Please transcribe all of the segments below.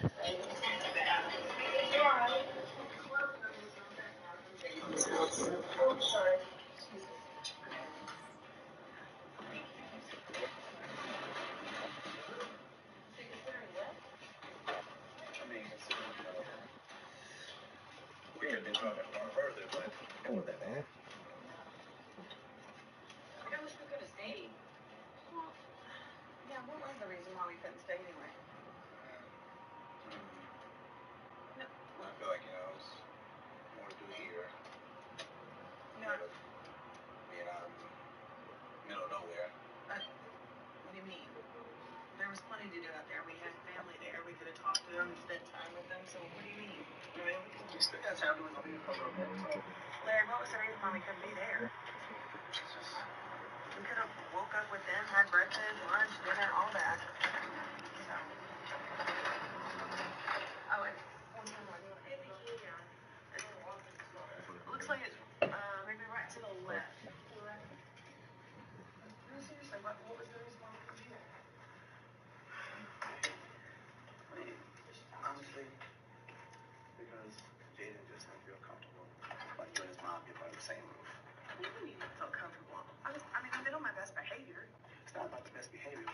We could have been talking far further, but come with that, man. I wish we could have stayed. Well, yeah, what was the reason why we couldn't stay anyway? No. Well, I feel like, there's more to do here. No. Being out in the middle of nowhere. What do you mean? There was plenty to do out there. We had family there. We could have talked to them and spent time with them. So what do you mean? I mean, We still got time to do it for a little bit, so. Larry, what was the reason why we couldn't be there? We could have woke up with them, had breakfast, lunch, dinner, all that. So. Oh, and one thing more. It looks like it's maybe right to the left. No, seriously, what was the reason why we couldn't be there? I mean, honestly, because Jaden just didn't feel comfortable. Like you and his mom being under the same roof. What do you mean you felt comfortable? I mean, I've been on my best behavior. It's not about the best behavior.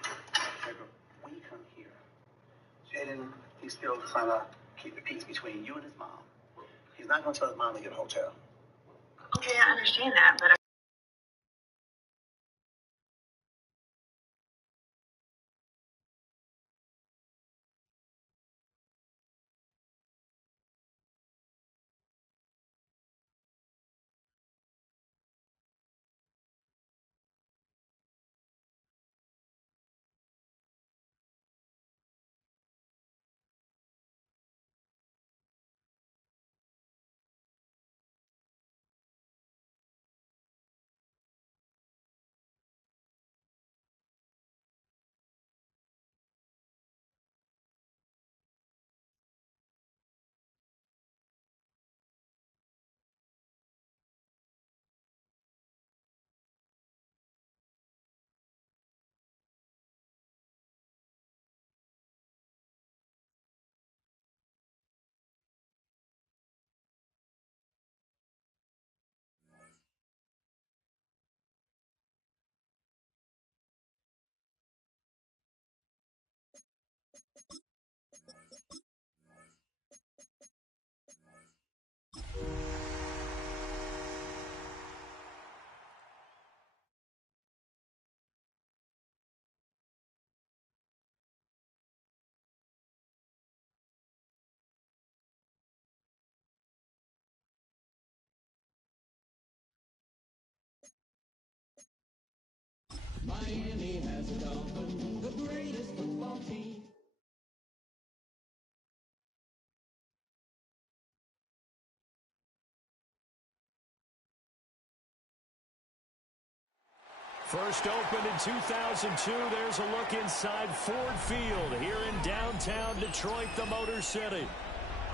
Jacob, when you come here, Jaden, he's still trying to keep the peace between you and his mom. He's not going to tell his mom to get a hotel. Okay, I understand that, but Miami has a dolphin, the greatest football team. First opened in 2002, there's a look inside Ford Field here in downtown Detroit, the Motor City.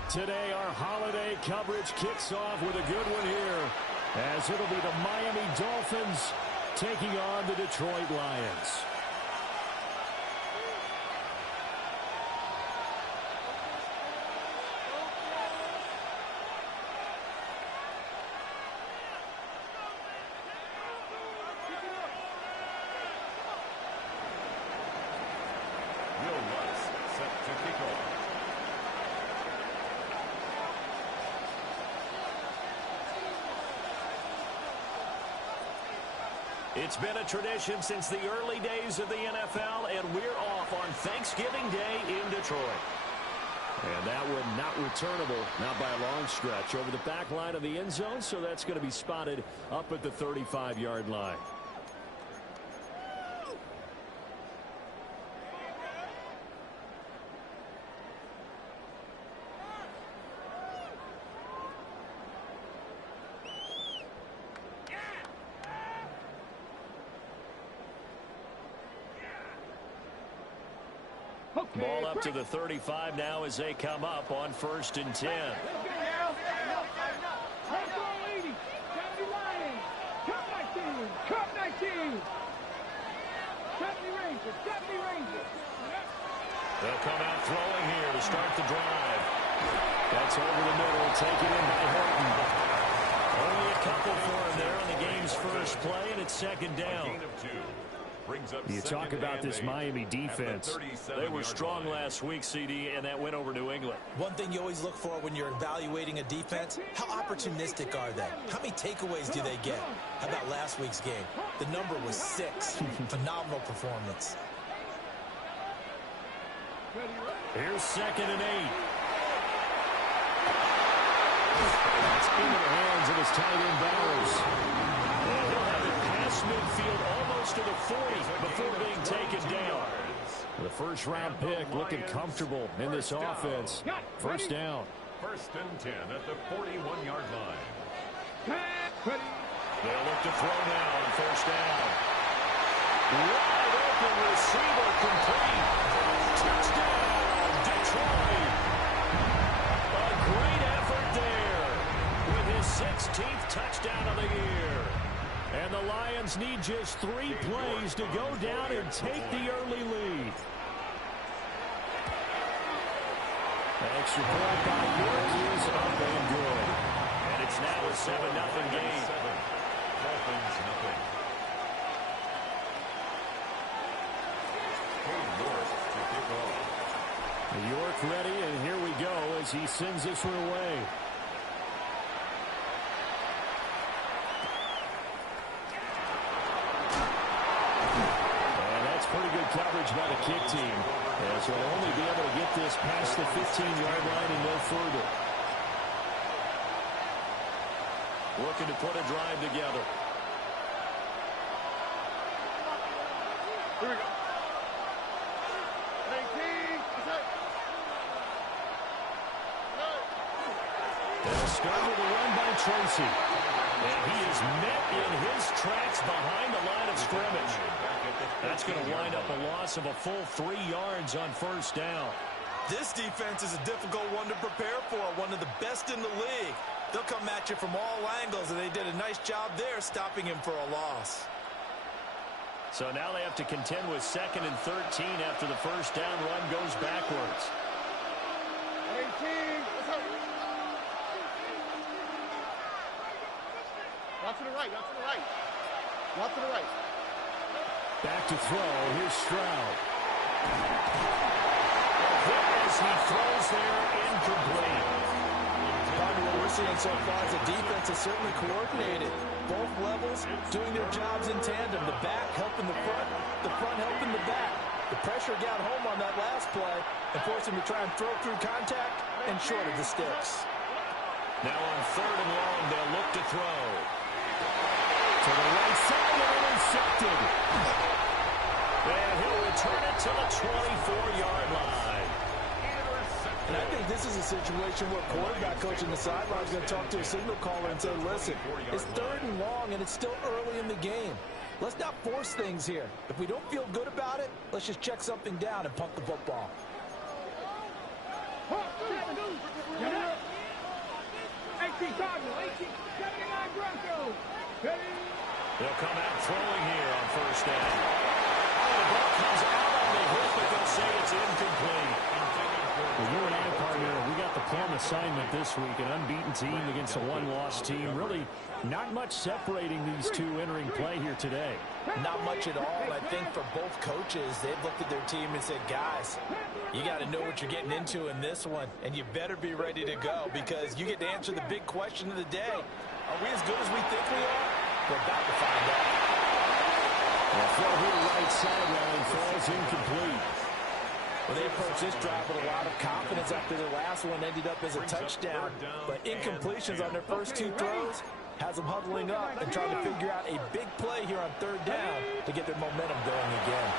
Today, our holiday coverage kicks off with a good one here, as it'll be the Miami Dolphins taking on the Detroit Lions. It's been a tradition since the early days of the NFL, and we're off on Thanksgiving Day in Detroit. And that one not returnable, not by a long stretch, over the back line of the end zone, so that's going to be spotted up at the 35-yard line. Ball up to the 35 now as they come up on 1st and 10. They'll come out throwing here to start the drive. That's over the middle, taken in by Horton. Only a couple for him there on the game's first play, and it's second down. You talk about this Miami defense. They were strong last week, CD, and that went over New England. One thing you always look for when you're evaluating a defense, how opportunistic are they? How many takeaways do they get? How about last week's game? The number was 6. Phenomenal performance. Here's 2nd and 8. It's into the hands of his tight end Bowers. And he'll have it past midfield almost to the 40 before being taken down. The first-round pick looking comfortable in this offense. First down. 1st and 10 at the 41-yard line. They'll look to throw now on first down. Wide open receiver complete. Touchdown, Detroit. A great effort there with his 16th touchdown of the year. And the Lions need just 3 plays to go down and take the early lead. The extra point by York is up and good. And it's now a 7-0 game. Dolphins nothing. York ready, and here we go as he sends this one away. And that's pretty good coverage by the kick team, as we'll only be able to get this past the 15-yard line and no further. Looking to put a drive together. Here we go. They'll start with a run by Tracy. And he is met in his tracks behind the line of scrimmage. That's going to wind up a loss of a full 3 yards on first down. This defense is a difficult one to prepare for, one of the best in the league. They'll come at you from all angles, and they did a nice job there stopping him for a loss. So now they have to contend with 2nd and 13 after the first down run goes backwards. 18. Not to the right, not to the right. Not to the right. Back to throw. Here's Stroud. Quick as he throws there, incomplete. Part of what we're seeing so far is the defense is certainly coordinated. Both levels doing their jobs in tandem. The back helping the front helping the back. The pressure got home on that last play and forced him to try and throw through contact and short of the sticks. Now on 3rd and long, they'll look to throw. To the right side and intercepted. And he'll return it to the 24-yard line. And I think this is a situation where quarterback coach in the sideline is going to talk to a signal caller and say, listen, it's 3rd and long and it's still early in the game. Let's not force things here. If we don't feel good about it, let's just check something down and punt the football. 18 Cardinal, 18, 79 Bronco. They'll come out throwing here on first down. Oh, the ball comes out on the hip, but they'll say it's incomplete. Well, you and I, partner, we got the plum assignment this week, an unbeaten team against a one-loss team. Really not much separating these two entering play here today. Not much at all. I think for both coaches, they've looked at their team and said, guys, you got to know what you're getting into in this one, and you better be ready to go because you get to answer the big question of the day. Are we as good as we think we are? We're about to find out. The throw here right sideline falls incomplete. Well, they approached this drive with a lot of confidence after their last one ended up as a touchdown. But incompletions on their first 2 throws has them huddling up and trying to figure out a big play here on 3rd down to get their momentum going again.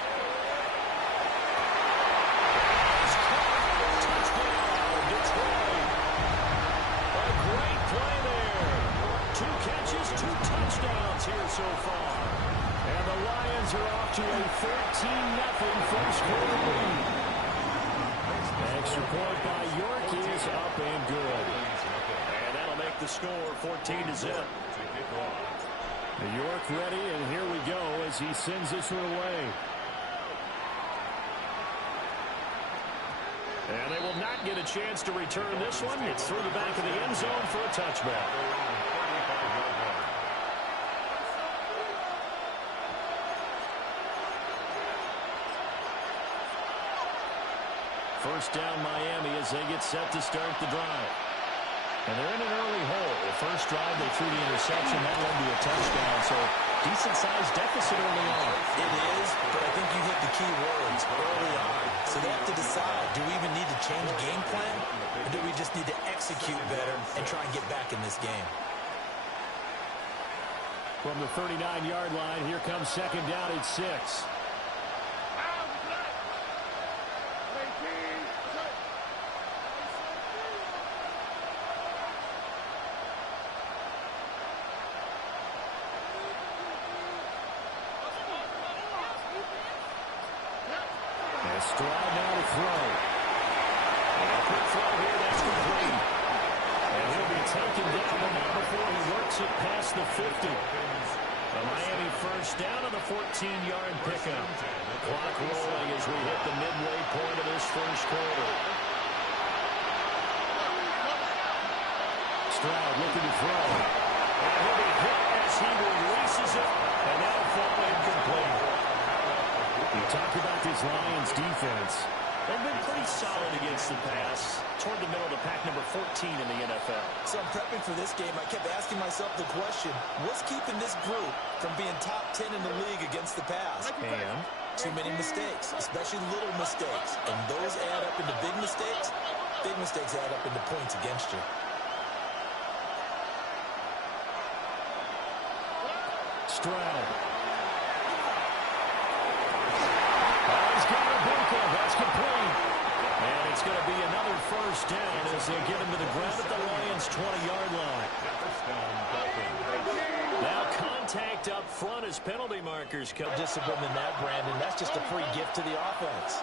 Touchdown, Detroit. A great play there. 2 catches, 2 touchdowns here so far. And the Lions are off to a 13-0 first quarter lead. Extra point by York is up and good. And that'll make the score 14-0. York ready, and here we go as he sends this one away. And they will not get a chance to return this one. It's through the back of the end zone for a touchback. First down Miami as they get set to start the drive. And they're in an early hole. The first drive, they threw the interception. That led to a touchdown. So decent-sized deficit early on. It is, but I think you hit the key words early on. So they have to decide, do we even need to change game plan? Or do we just need to execute better and try and get back in this game? From the 39-yard line, here comes second down at 6. Stroud now to throw. And a quick throw here, that's complete. And he'll be taken down, but not before he works it past the 50. A Miami first down on the 14-yard pickup. Clock rolling as we hit the midway point of this first quarter. Stroud looking to throw. And he'll be hit as he releases it, and that'll fall incomplete. You talk about this Lions defense. They've been pretty solid against the pass. Toward the middle of the pack, number 14 in the NFL. So I'm prepping for this game. I kept asking myself the question, what's keeping this group from being top 10 in the league against the pass? And too many mistakes, especially little mistakes. And those add up into big mistakes. Big mistakes add up into points against you. Stroud. That's complete. And it's going to be another first down as they get him to the ground at the Lions' 20-yard line. Now contact up front as penalty markers come. Discipline in that, Brandon. That's just a free gift to the offense.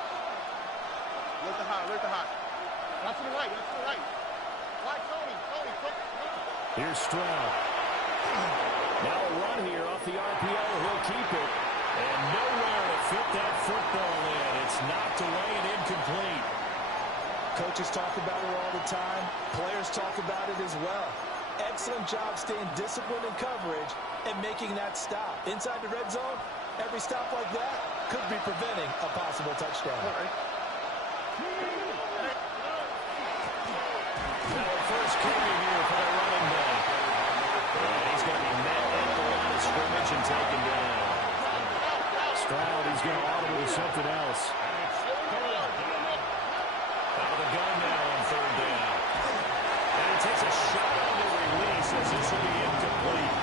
Where's the hot? Not to the right, not to the right. Right, Tony. Here's Stroud. Now a run here off the RPO. He'll keep it. And nowhere to fit that football in. It's knocked away and incomplete. Coaches talk about it all the time. Players talk about it as well. Excellent job staying disciplined in coverage and making that stop. Inside the red zone, every stop like that could be preventing a possible touchdown. Now first carry here for the running back. And he's going to be met at the line of scrimmage and taken down. Stroud, he's going to audible to something else. Out of the gun now on third down. And he takes a shot on the release as this will be incomplete.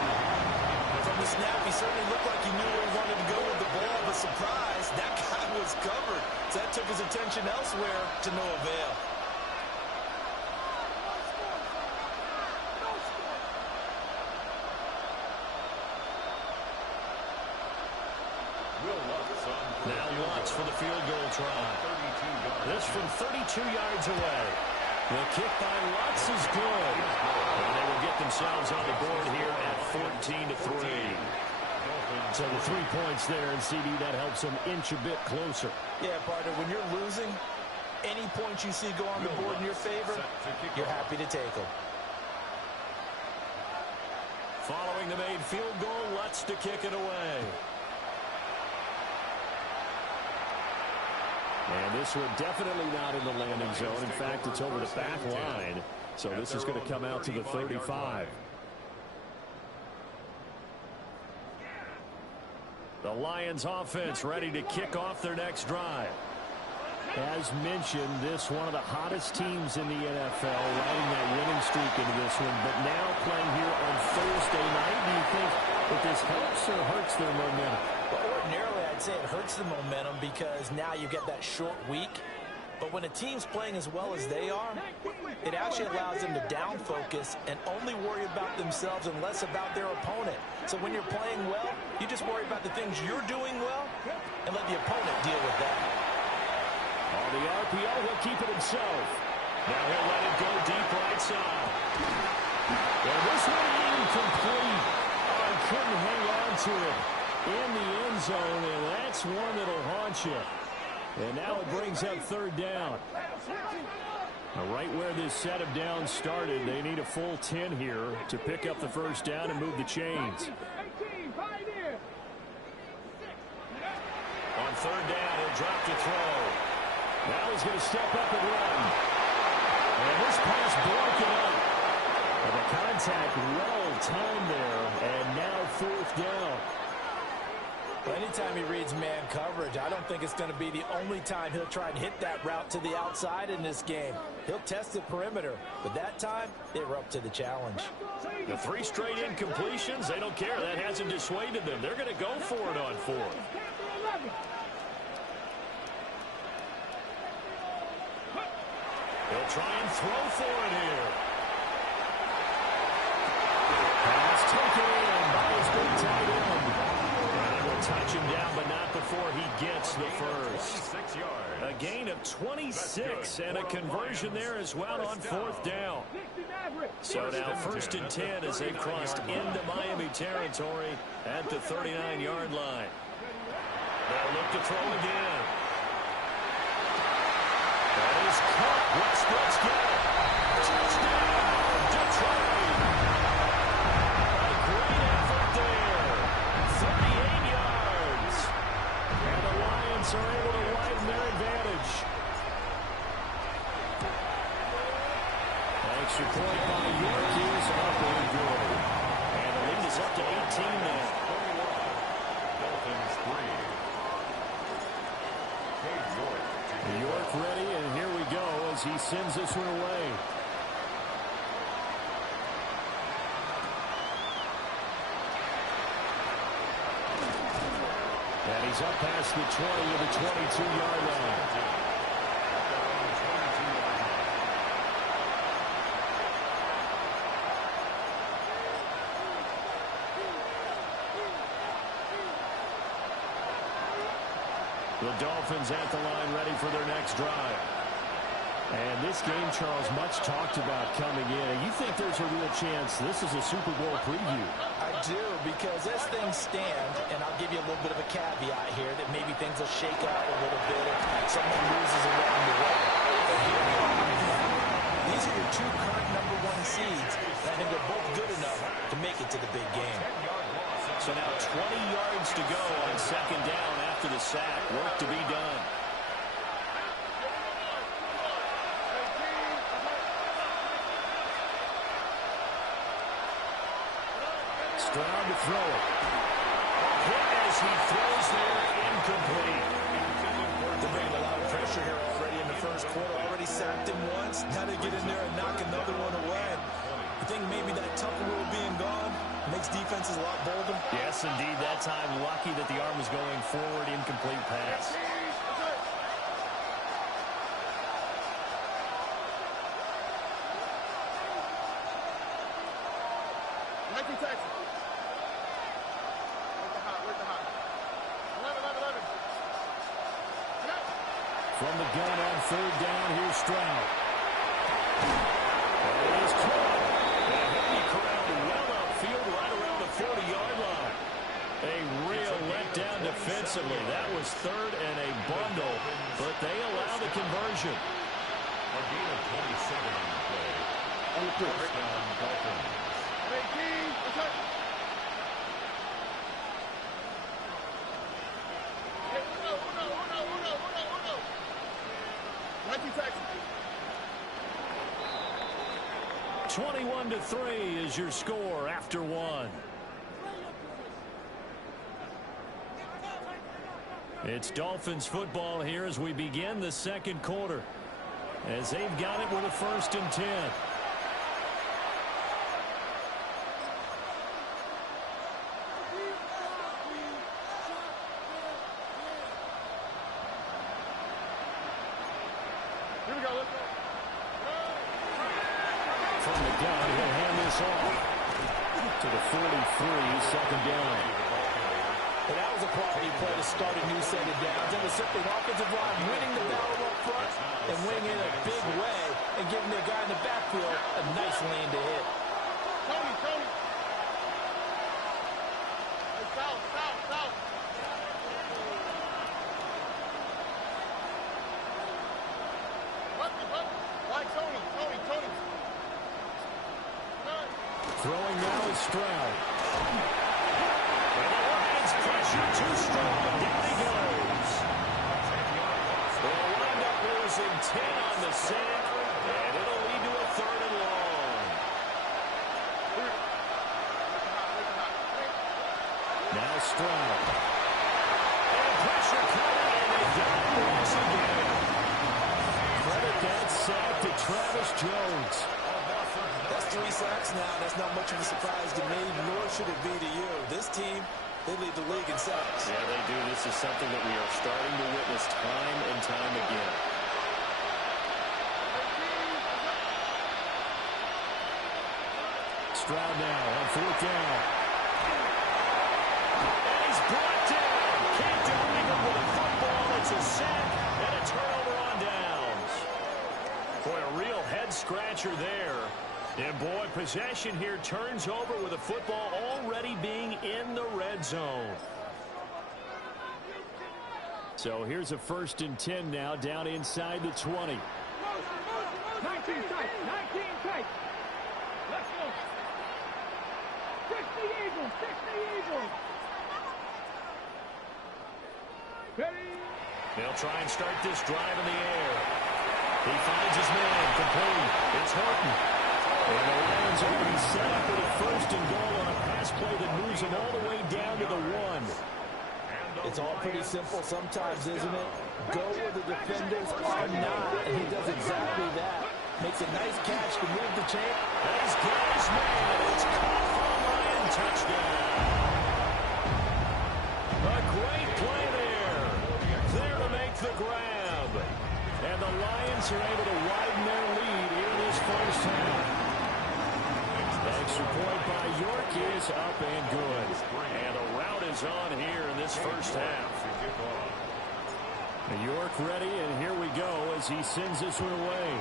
From the snap, he certainly looked like he knew where he wanted to go with the ball, but surprise, that guy was covered. So that took his attention elsewhere to no avail. Now Lutz for the field goal try. This from 32 yards away. The kick by Lutz is good. And they will get themselves on the board here at 14-3. So the 3 points there, and CD, that helps them inch a bit closer. Yeah, partner, when you're losing, any points you see go on the board in your favor, you're happy to take them. Following the made field goal, Lutz to kick it away. And this one definitely not in the landing zone. In fact, it's over the back line. So this is going to come out to the 35. The Lions offense ready to kick off their next drive. As mentioned, this one of the hottest teams in the NFL, riding that winning streak into this one, but now playing here on Thursday night. Do you think that this helps or hurts their momentum? Well, ordinarily, I'd say it hurts the momentum because now you get that short week. But when a team's playing as well as they are, it actually allows them to down focus and only worry about themselves and less about their opponent. So when you're playing well, you just worry about the things you're doing well and let the opponent deal with that. On the RPO, he'll keep it himself. Now he'll let it go deep right side. And this one incomplete. Oh, he couldn't hang on to it in the end zone, and that's one that'll haunt you. And now it brings up third down. Now right where this set of downs started, they need a full 10 here to pick up the first down and move the chains. On third down, he'll drop to throw. Now he's going to step up and run. And this pass broken up. And the contact well timed there, and now fourth down. Well, anytime he reads man coverage, I don't think it's going to be the only time he'll try and hit that route to the outside in this game. He'll test the perimeter, but that time, they were up to the challenge. The 3 straight incompletions, they don't care. That hasn't dissuaded them. They're going to go for it on fourth. They'll try and throw for it here. Pass taken in by his big tight end. And they will touch him down, but not before he gets the first. 26 yards. A gain of 26 and a conversion there as well on fourth down. So now first and 10 as they've crossed into Miami territory at the 39-yard line. They'll look to throw again. That is caught. Westbrook's got it. Touchdown, Detroit. A great effort there. 38 yards. And the Lions are able to widen their advantage. Extra point by York is up and good. And the lead is up to 18 now. Dolphins 3. York ready, and here we go as he sends this one away. And he's up past the 20 to the 22-yard line. The Dolphins at the line ready for their next drive. And this game, Charles, much talked about coming in. You think there's a real chance this is a Super Bowl preview? I do, because as things stand, and I'll give you a little bit of a caveat here, that maybe things will shake out a little bit if someone loses along the way. But here we are right now. These are your 2 current #1 seeds, and I think they're both good enough to make it to the big game. So now 20 yards to go on second down after the sack. Work to be done. Stroud to throw it. Hit as he throws there, incomplete. They're bringing a lot of pressure here already in the first quarter. Already sacked him once. Now they get in there and knock another one away. I think maybe that Tucker rule being gone makes defenses a lot bolder. Yes, indeed. That time, lucky that the arm was going forward, incomplete pass. From the gun on third down, here's Stroud. That is caught. And he'll be corralled well upfield right around the 40-yard line. A real letdown defensively. That was third and a bundle, but they allow the conversion. A gain of 27 on the play. First down, Dolphins. Thank you, 21-3 is your score after one. It's Dolphins football here as we begin the second quarter. As they've got it with a first and 10. Here we go, let's go. From the gun, he'll hand this off to the 43, second down. But that was a quality play to start a new set of downs. It was simply an offensive line winning the battle up front and winning in a big way and giving their guy in the backfield a nice lane to hit. Tony. Hey, south. Throwing now is Stroud. And the Lions pressure too strong. Down he goes. They'll wind up losing 10 on the sack, and it'll lead to a 3rd and long. Now Stroud. And pressure coming, and they got him once again. Credit that sack to Travis Jones. That's 3 sacks now. That's not much of a surprise to me, nor should it be to you. This team, they lead the league in sacks. Yeah, they do. This is something that we are starting to witness time and time again. Stroud now on 4th down. And he's brought down. Can't do anything with a football. It's a sack and a turnover on downs. Boy, a real head-scratcher there. And, boy, possession here turns over with a football already being in the red zone. So here's a 1st and 10 now down inside the 20. 19 tight. 19 tight. Let's go. 60 Eagles. 60 Eagles. Ready. They'll try and start this drive in the air. He finds his man. Complete. It's Horton. And the Lions are going to be set up with a 1st and goal on a pass play that moves them all the way down to the 1. It's all pretty simple sometimes, isn't it? Go where the defenders are not, and he does exactly that. Makes a nice catch to move the chain. He's got his man. It's caught for a Lion touchdown. A great play there. There to make the grab. And the Lions are able to widen their lead here in this 1st half. Extra point by York is up and good. And a rout is on here in this 1st half. York ready, and here we go as he sends this one away.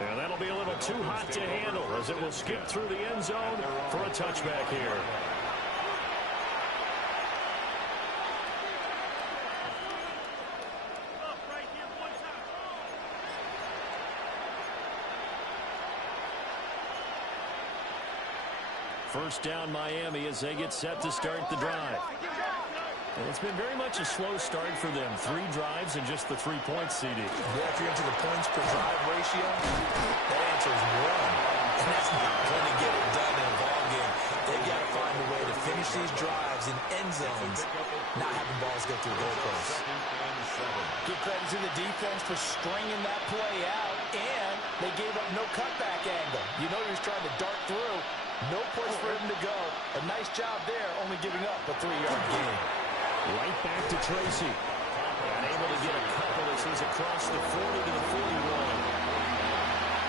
And that'll be a little too hot to handle as it will skip through the end zone for a touchback here. First down Miami as they get set to start the drive. And it's been very much a slow start for them. 3 drives and just the 3 points, CD. Yeah, if you're into the points per drive ratio, that answer is 1. And that's not going to get it done in a ball game. They've got to find a way to finish these drives in end zones, not having balls go through goalposts. Give credit to the defense for stringing that play out, and they gave up no cutback angle. You know he was trying to dart through. No place for him to go. A nice job there, only giving up a 3-yard gain. Right back to Tracy. And able to get a couple as he's across the 40 to the 41.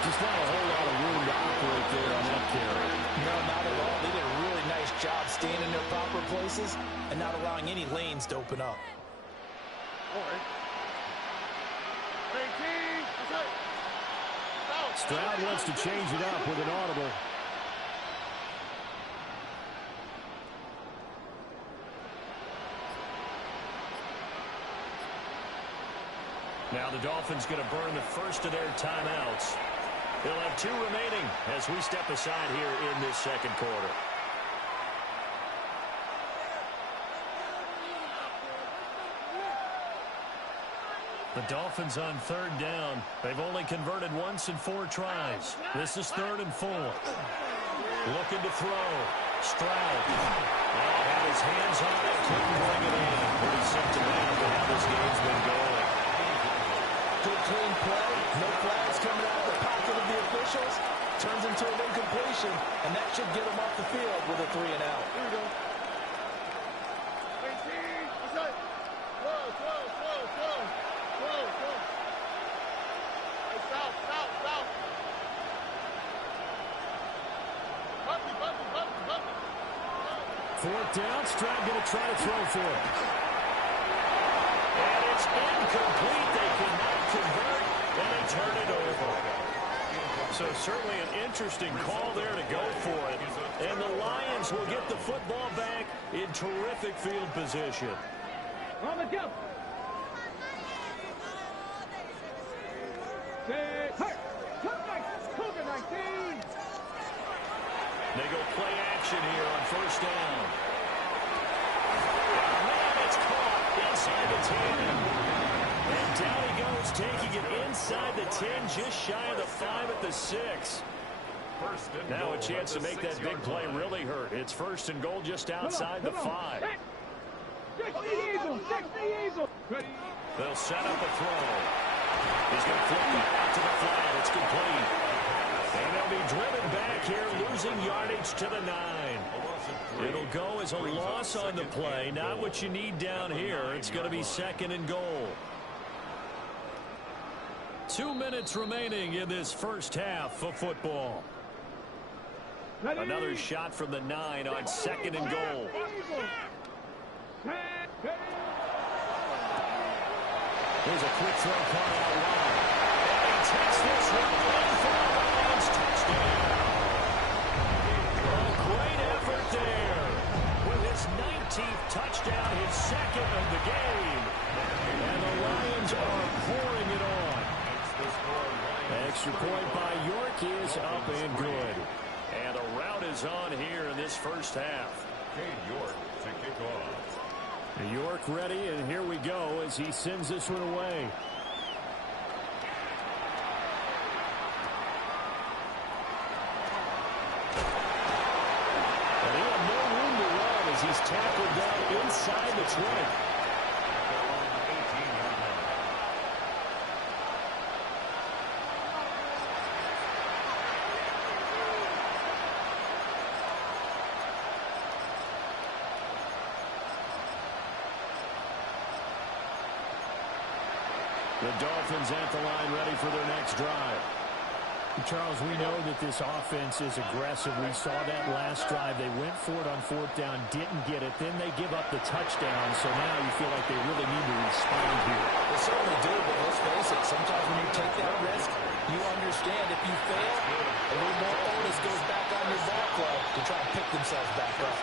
Just not a whole lot of room to operate there on that carry. No, not at all. They did a really nice job staying in their proper places and not allowing any lanes to open up. Stroud wants to change it up with an audible. Now the Dolphins going to burn the first of their timeouts. They'll have 2 remaining as we step aside here in this 2nd quarter. The Dolphins on 3rd down. They've only converted once in 4 tries. This is 3rd and 4. Looking to throw. Stroud. Had his hands on it. Couldn't bring it in. Pretty symptomatic of how this game's been going. Good clean play. No flags coming out of the pocket of the officials. Turns into an incompletion, and that should get him off the field with a 3 and out. Here we go. 18. What's up? Slow. Hey, south. Bumpy. 4th down. Stroud going to try to throw for it. And it's incomplete. They cannot convert, and they turn it over. So certainly an interesting call there to go for it. And the Lions will get the football back in terrific field position. On the jump. Say, hey, come back. They go play action here on first down. And it's caught inside the 10. And down he goes, taking it inside the 10, just shy of the 5 at the 6. Now a chance to make that big play really hurt. It's first and goal just outside the 5. They'll set up a throw. He's going to flip that out to the flat. It's complete. And they'll be driven back here, losing yardage to the 9. It'll go as a loss on the play. Not what you need down here. It's going to be second and goal. 2 minutes remaining in this first half of football. Another shot from the 9 on second and goal. Here's a quick throw caught out wide. And he takes this one in for the Lions touchdown. A great effort there. With his 19th touchdown, his second of the game. And the Lions are pouring it on. Extra point by York is up and good. And a rout is on here in this first half. York to kick off. York ready, and here we go as he sends this one away. And he had no room to run as he's tackled down inside the 20. The Dolphins at the line ready for their next drive. Charles, we know that this offense is aggressive. We saw that last drive. They went for it on fourth down, didn't get it. Then they give up the touchdown. So now you feel like they really need to respond here. They certainly do, but let's face it. Sometimes when you take that risk, you understand if you fail, a little more onus goes back on your ball club to try and pick themselves back up.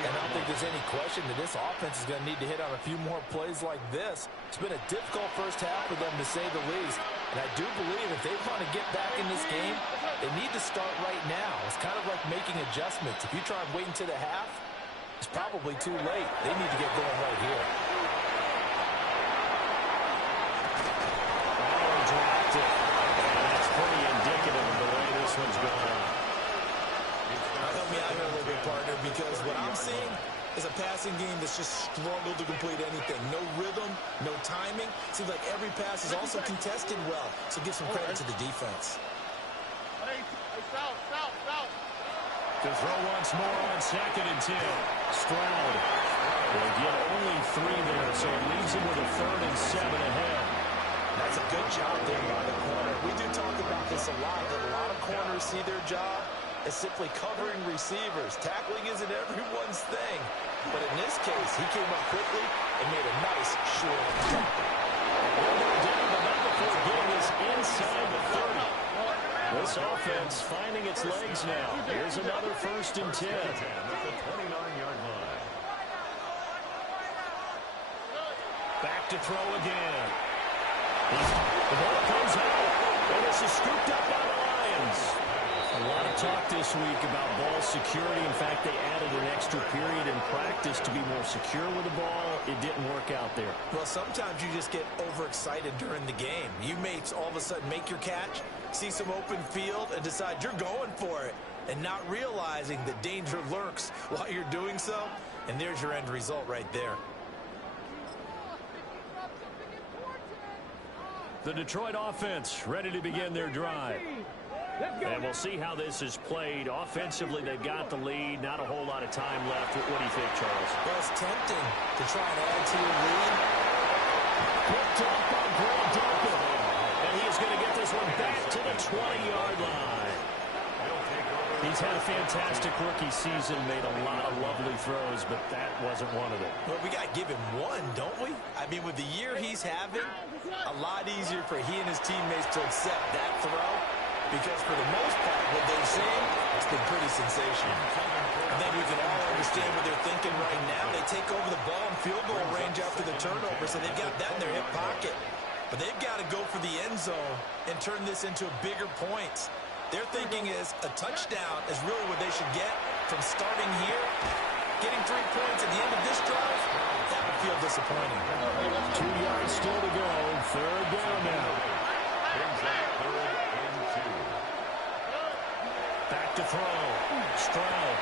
And I don't think there's any question that this offense is going to need to hit on a few more plays like this. It's been a difficult first half for them, to say the least. And I do believe if they want to get back in this game, they need to start right now. It's kind of like making adjustments. If you try and wait until the half, it's probably too late. They need to get going right here. Oh, dropped it. And that's pretty indicative of the way this one's going. Help me out here a little bit, partner, because what I'm seeing is a passing game that's just struggled to complete anything. No rhythm, no timing. Seems like every pass is also contested well. So give some credit to the defense. To throw once more on second and 10. Stroud will get only 3 there, so it leaves him with a 3rd and 7 ahead. That's a good job there by the corner. We do talk about this a lot, that a lot of corners see their job as simply covering receivers. Tackling isn't everyone's thing. But in this case, he came up quickly and made a nice short tackle. Down the number before getting this inside the 30. This offense finding its legs now. Here's another 1st and 10. At the 29-yard line. Back to throw again. The ball comes out, and this is scooped up by the Lions. A lot of talk this week about ball security. In fact, they added an extra period in practice to be more secure with the ball. It didn't work out there. Well, sometimes you just get overexcited during the game. You may all of a sudden make your catch, see some open field, and decide you're going for it, and not realizing the danger lurks while you're doing so. And there's your end result right there. The Detroit offense ready to begin their drive. And we'll see how this is played. Offensively, they've got the lead. Not a whole lot of time left. What do you think, Charles? Well, it's tempting to try and add to your lead. Picked up by Greg Delpit. And he is going to get this one back to the 20-yard line. He's had a fantastic rookie season, made a lot of lovely throws, but that wasn't one of them. Well, we got to give him one, don't we? I mean, with the year he's having, a lot easier for he and his teammates to accept that throw, because for the most part, what they've seen, it's been pretty sensational. I think we can all understand what they're thinking right now. They take over the ball in field goal range after the turnover, so they've got that in their hip pocket. but they've got to go for the end zone and turn this into a bigger point. Their thinking is a touchdown is really what they should get from starting here. Getting 3 points at the end of this drive, that would feel disappointing. 2 yards still to go. Third down now. Brings up 3rd and 2. Back to throw. Stroud.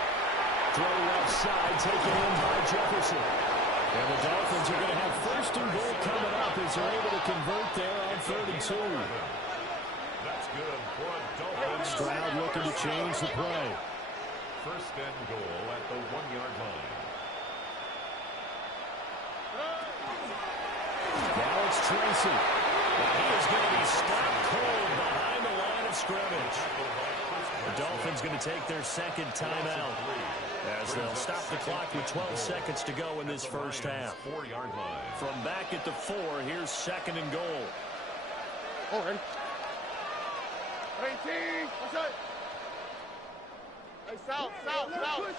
Throw left side, taken in by Jefferson. And the Dolphins are going to have 1st and goal coming up as they're able to convert there on 3rd and 2. That's good for a Dolphins. Stroud looking to change the play. 1st and goal at the 1-yard line. Now it's Tracy. Now he is going to be stopped cold behind the line of scrimmage. The Dolphins going to take their 2nd timeout as they'll stop the clock with 12 seconds to go in this first half. 4-yard line. From back at the 4, here's 2nd and goal. Oh, ready? 18. What's up? Hey, south. Alert, push.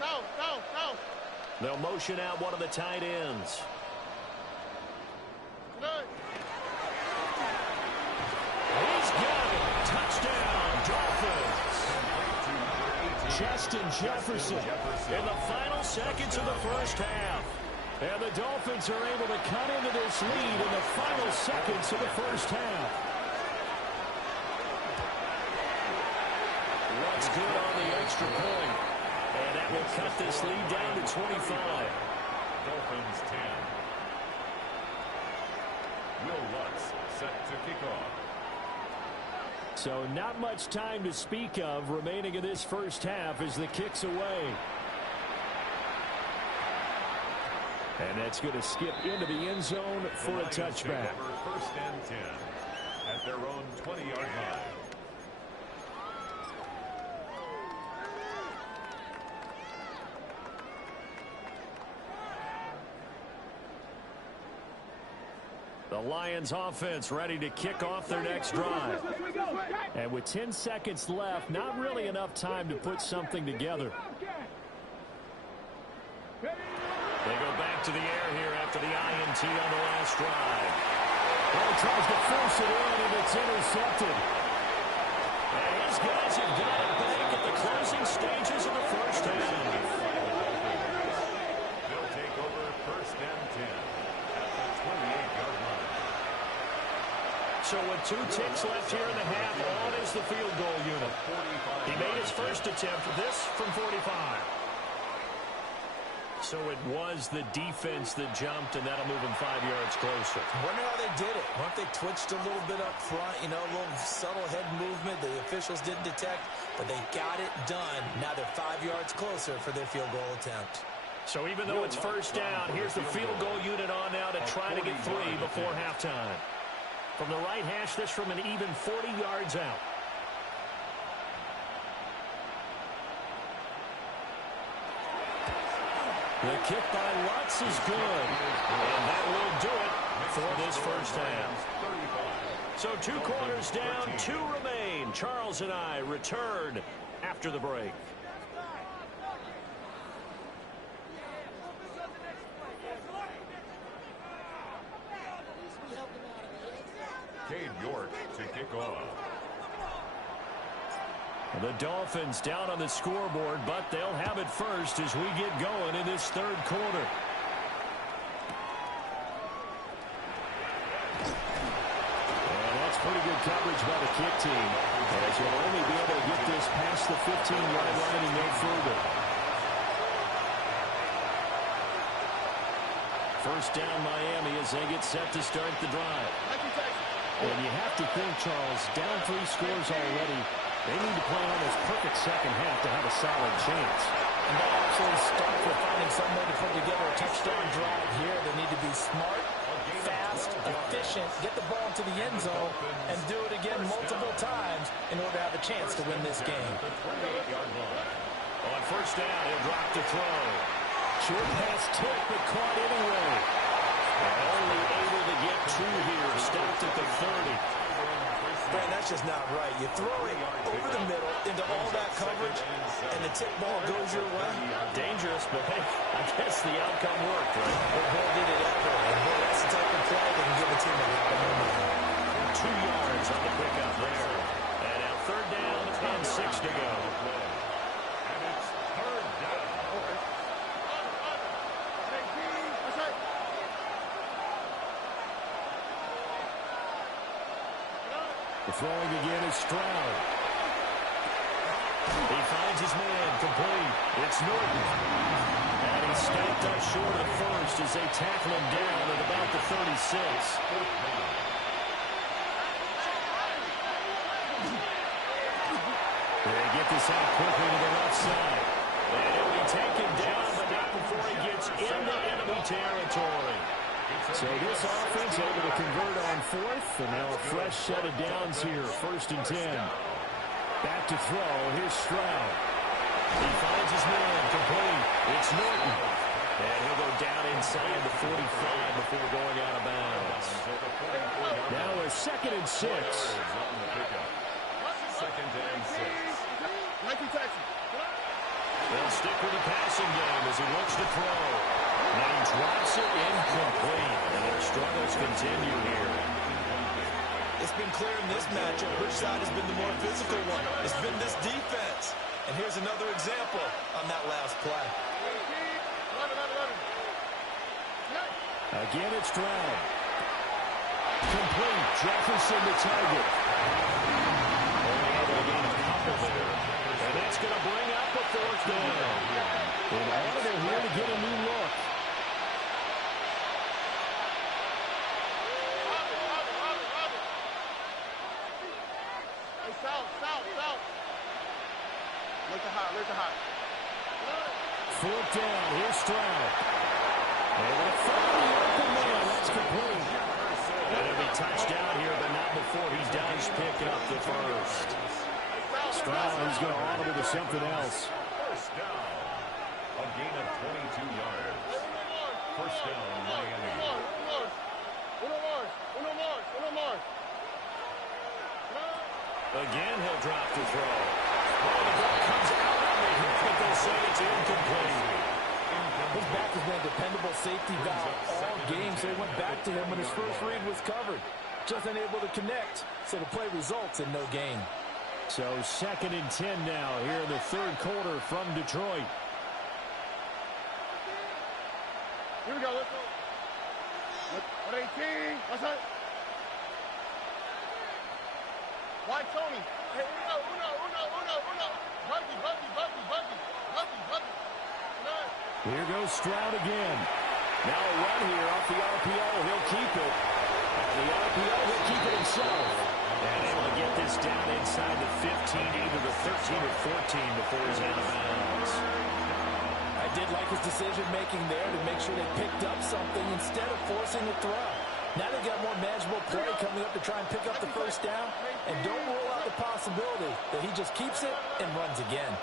South. They'll motion out one of the tight ends. Alert. He's got it. Touchdown, Dolphins. Justin Jefferson in the final seconds of the first half. And the Dolphins are able to cut into this lead in the final seconds of the first half. What's good on the extra point. And that will cut this lead down to 25. Dolphins 10. Will Lutz set to kick off. So not much time to speak of remaining in this first half as the kick's away. And that's going to skip into the end zone for a touchback. 1st and 10 at their own 20-yard line. The Lions offense ready to kick off their next drive. And with 10 seconds left, not really enough time to put something together. They go back to the air here after the INT on the last drive. Oh, tries to force it in, and it's intercepted. And his guys have got it back at the closing stages of the first half. They'll take over 1st and 10 at the 28-yard line. So with 2 ticks left here in the half, on is the field goal unit. He made his first attempt, this from 45. So it was the defense that jumped, and that'll move him 5 yards closer. Wonder how they did it. Wonder if they twitched a little bit up front, a little subtle head movement the officials didn't detect, but they got it done. Now they're 5 yards closer for their field goal attempt. So even though it's first down, here's the field goal unit on now to try to get 3 before halftime. From the right hash, this from an even 40 yards out. The kick by Lutz is good. And that will do it for this first half. So 2 quarters down, 2 remain. Charles and I return after the break. Cade York to kick off. The Dolphins down on the scoreboard, but they'll have it first as we get going in this 3rd quarter. And that's pretty good coverage by the kick team, as you'll only be able to get this past the 15-yard line and no further. First down Miami as they get set to start the drive. And you have to think, Charles, down 3 scores already. They need to play an almost perfect second half to have a solid chance. And they actually start with finding some way to put together a touchdown drive here. They need to be smart, fast, efficient, get the ball to the end zone, and do it again multiple times in order to have a chance to win this game. On first down, he'll drop to throw. Short pass tipped, but caught anyway. And only able to get 2 here. Stopped at the 30. Brand, that's just not right. You throw it over the middle into all that coverage, and the tip ball goes your way. Dangerous, but hey, I guess the outcome worked, right? Well, boy, did it ever. And boy, that's the type of play that can give a team a lot of momentum. 2 yards on the pickup there. And now 3rd down and 6 to go. And it's 3rd down. The throwing again is Stroud. He finds his man, complete. It's Norton. And he stopped up short of the first as they tackle him down at about the 36. They get this out quickly to the left side. And he'll be taken down, but not before he gets into enemy territory. So this offense able to convert on 4th, and now a fresh set of downs here, 1st and 10. Back to throw, here's Stroud. He finds his man, complete. It's Norton. And he'll go down inside the 45 before going out of bounds. Now a 2nd and 6. 2nd and 6. They'll stick with the passing game as he looks to throw. And he drops it incomplete. And their struggles continue here. It's been clear in this matchup which side has been the more physical one. It's been this defense. And here's another example on that last play. Again, it's Stroud. Complete. Jefferson the target. Only able to gain a couple there. And that's going to bring up a 4th down. In order here to get a new look. Look at hot. 4th down. Here's Stroud. Able to find the open man. That's complete. And it'll be touchdown here, but not before he does pick up the first. Stroud is going to audible to something else. 1st down. A gain of 22 yards. 1st down, Miami. Again, he'll drop the throw. Oh, the ball comes out on the hit, but they'll say it's incomplete. His back has been a dependable safety valve all game, so he went back to him when his first read was covered. Just unable to connect, so the play results in no gain. So 2nd and 10 now here in the 3rd quarter from Detroit. Here we go, let's go. 118, what's that? Why Tony? Hey, uno. Buggy. Here goes Stroud again. Now a run here off the RPO. He'll keep it. And the RPO, he'll keep it himself. And able to get this down inside the 15, either the 13 or 14 before he's out of bounds. I did like his decision-making there to make sure they picked up something instead of forcing a throw. Now they've got more manageable play coming up to try and pick up the 1st down. And don't rule out the possibility that he just keeps it and runs again.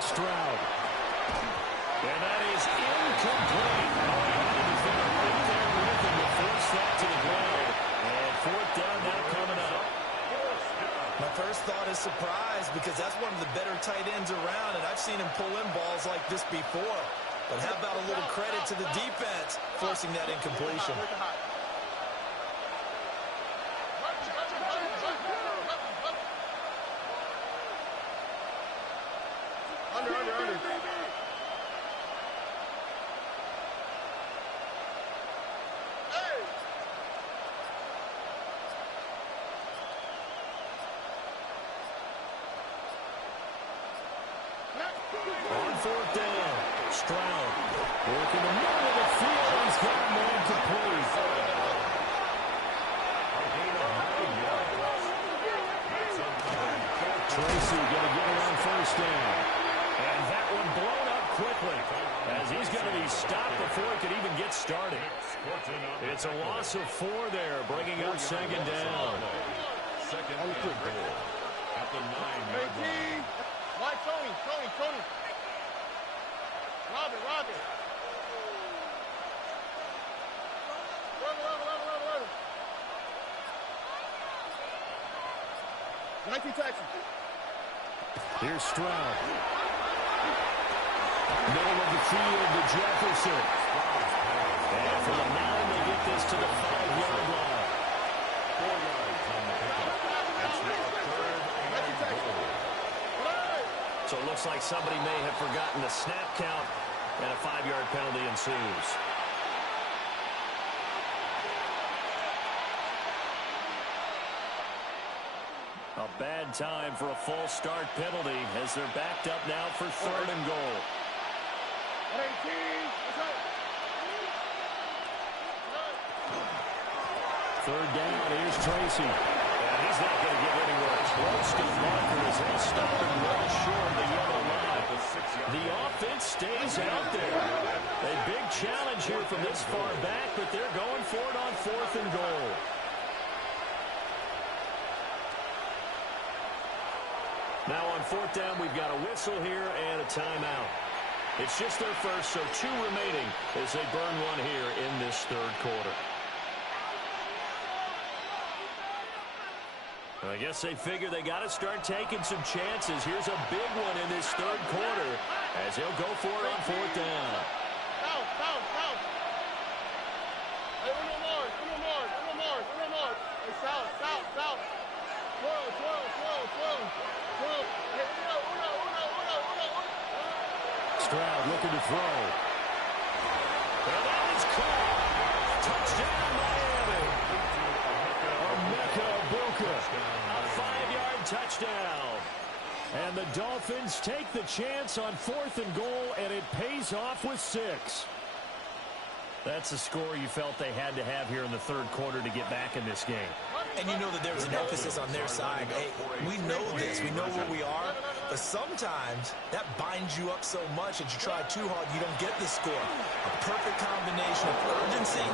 Stroud. And that is incomplete. The defender right there with him to force that to the ground. And 4th down now coming up. My first thought is surprise because that's one of the better tight ends around, and I've seen him pull in balls like this before. But how about a little credit to the defense forcing that incompletion? Under. On 4th down, Stroud working the middle of the field. He's got a man complete. Tracy going to get it on 1st down. And that one blown up quickly as he's going to be stopped before he could even get started. It's a loss of 4 there, bringing up 2nd down. 2nd and goal at the 9-yard line. Why Tony? Robin. Here's Stroud. Middle of the field to Jefferson. And for the 9, they get this to the 5-yard line. 4 yards on the pickup. That's now 3rd and goal. So it looks like somebody may have forgotten the snap count, and a 5-yard penalty ensues. A bad time for a false start penalty as they're backed up now for 3rd and goal. Third down, here's Tracy. And he's not going to get anywhere close to the marker as they stop him well short of the yellow line. The offense stays out there. A big challenge here from this far back, but they're going for it on 4th and goal. Now on 4th down, we've got a whistle here and a timeout. It's just their first, so 2 remaining as they burn one here in this 3rd quarter. I guess they figure they got to start taking some chances. Here's a big one in this 3rd quarter as they'll go for it on 4th down. Stroud looking to throw. And that is caught. Touchdown, Miami. A 5-yard touchdown. And the Dolphins take the chance on 4th and goal, and it pays off with 6. That's a score you felt they had to have here in the 3rd quarter to get back in this game. And you know that there's an emphasis on their side. Hey, we know this. We know where we are. But sometimes that binds you up so much that you try too hard, you don't get the score. A perfect combination of urgency,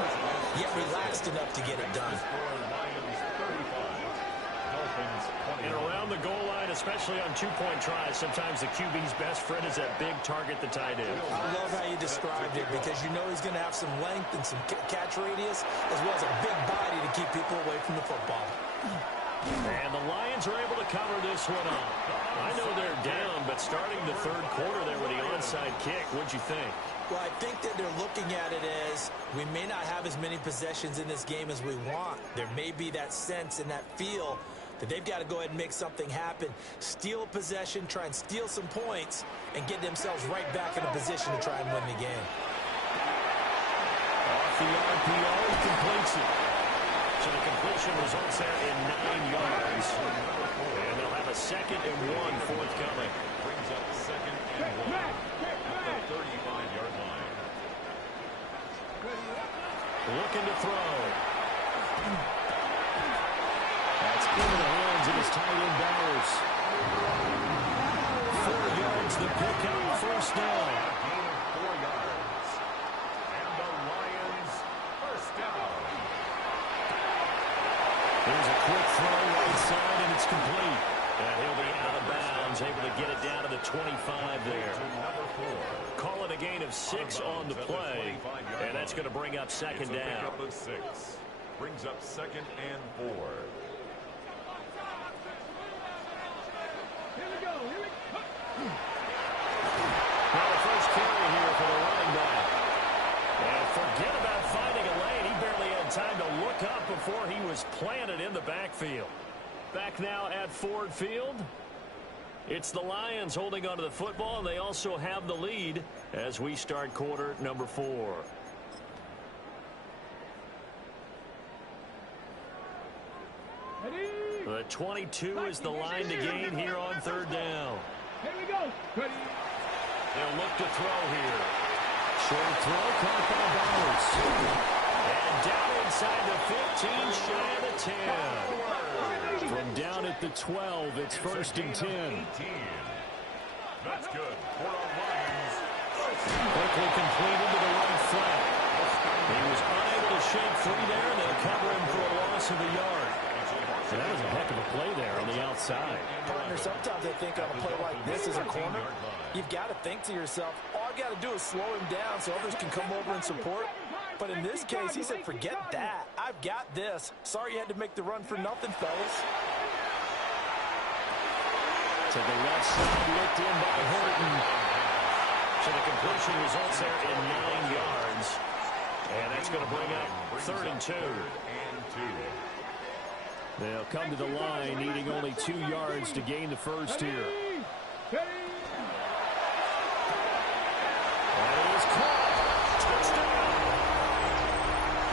yet relaxed enough to get it done. And around the goal line, especially on 2-point tries, sometimes the QB's best friend is that big target, the tight end. I love how you described it because you know he's going to have some length and some catch radius as well as a big body to keep people away from the football. And the Lions are able to cover this one up. I know they're down, but starting the 3rd quarter there with the onside kick, what'd you think? Well, I think that they're looking at it as we may not have as many possessions in this game as we want. There may be that sense and that feel that they've got to go ahead and make something happen, steal a possession, try and steal some points, and get themselves right back in a position to try and win the game. Off the RPO, he completes it. So the completion results there in 9 yards. And they'll have a 2nd and 1 forthcoming. Brings up 2nd and 1 at the 35-yard line. Looking to throw. That's into the hands of his tight end Bowers. 4 yards the pickup, 1st down. Gain of 4 yards. And the Lions first down. There's a quick throw right side, and it's complete. And he'll be out of bounds, able to get it down to the 25 there. Call it a gain of 6 on the play, and that's going to bring up 2nd down. Up of 6. Brings up 2nd and 4. Now the first carry here for the running back. And forget about finding a lane. He barely had time to look up before he was planted in the backfield. Back now at Ford Field. It's the Lions holding onto the football, and they also have the lead as we start quarter number 4. The 22 is the line to gain here on 3rd down. Here we go. Ready. They'll look to throw here. Short throw caught by Bowers. And down inside the 15, shy of the 10. From down at the 12, it's 1st and 10. That's good for the Lions. Quickly completed to the right flat. He was unable to shake free there, and they'll cover him for a loss of a yard. And that was a heck of a play there on the outside. Partner, sometimes I think on a play like this as a corner, you've got to think to yourself, all I got to do is slow him down so others can come over and support. But in this case, he said, forget that. I've got this. Sorry you had to make the run for nothing, fellas. To the left side, looked in by Horton. So the completion results there in 9 yards. And that's going to bring up 3rd and 2. They'll come to the line, needing only 2 yards to gain the first here. That is caught. Touchdown.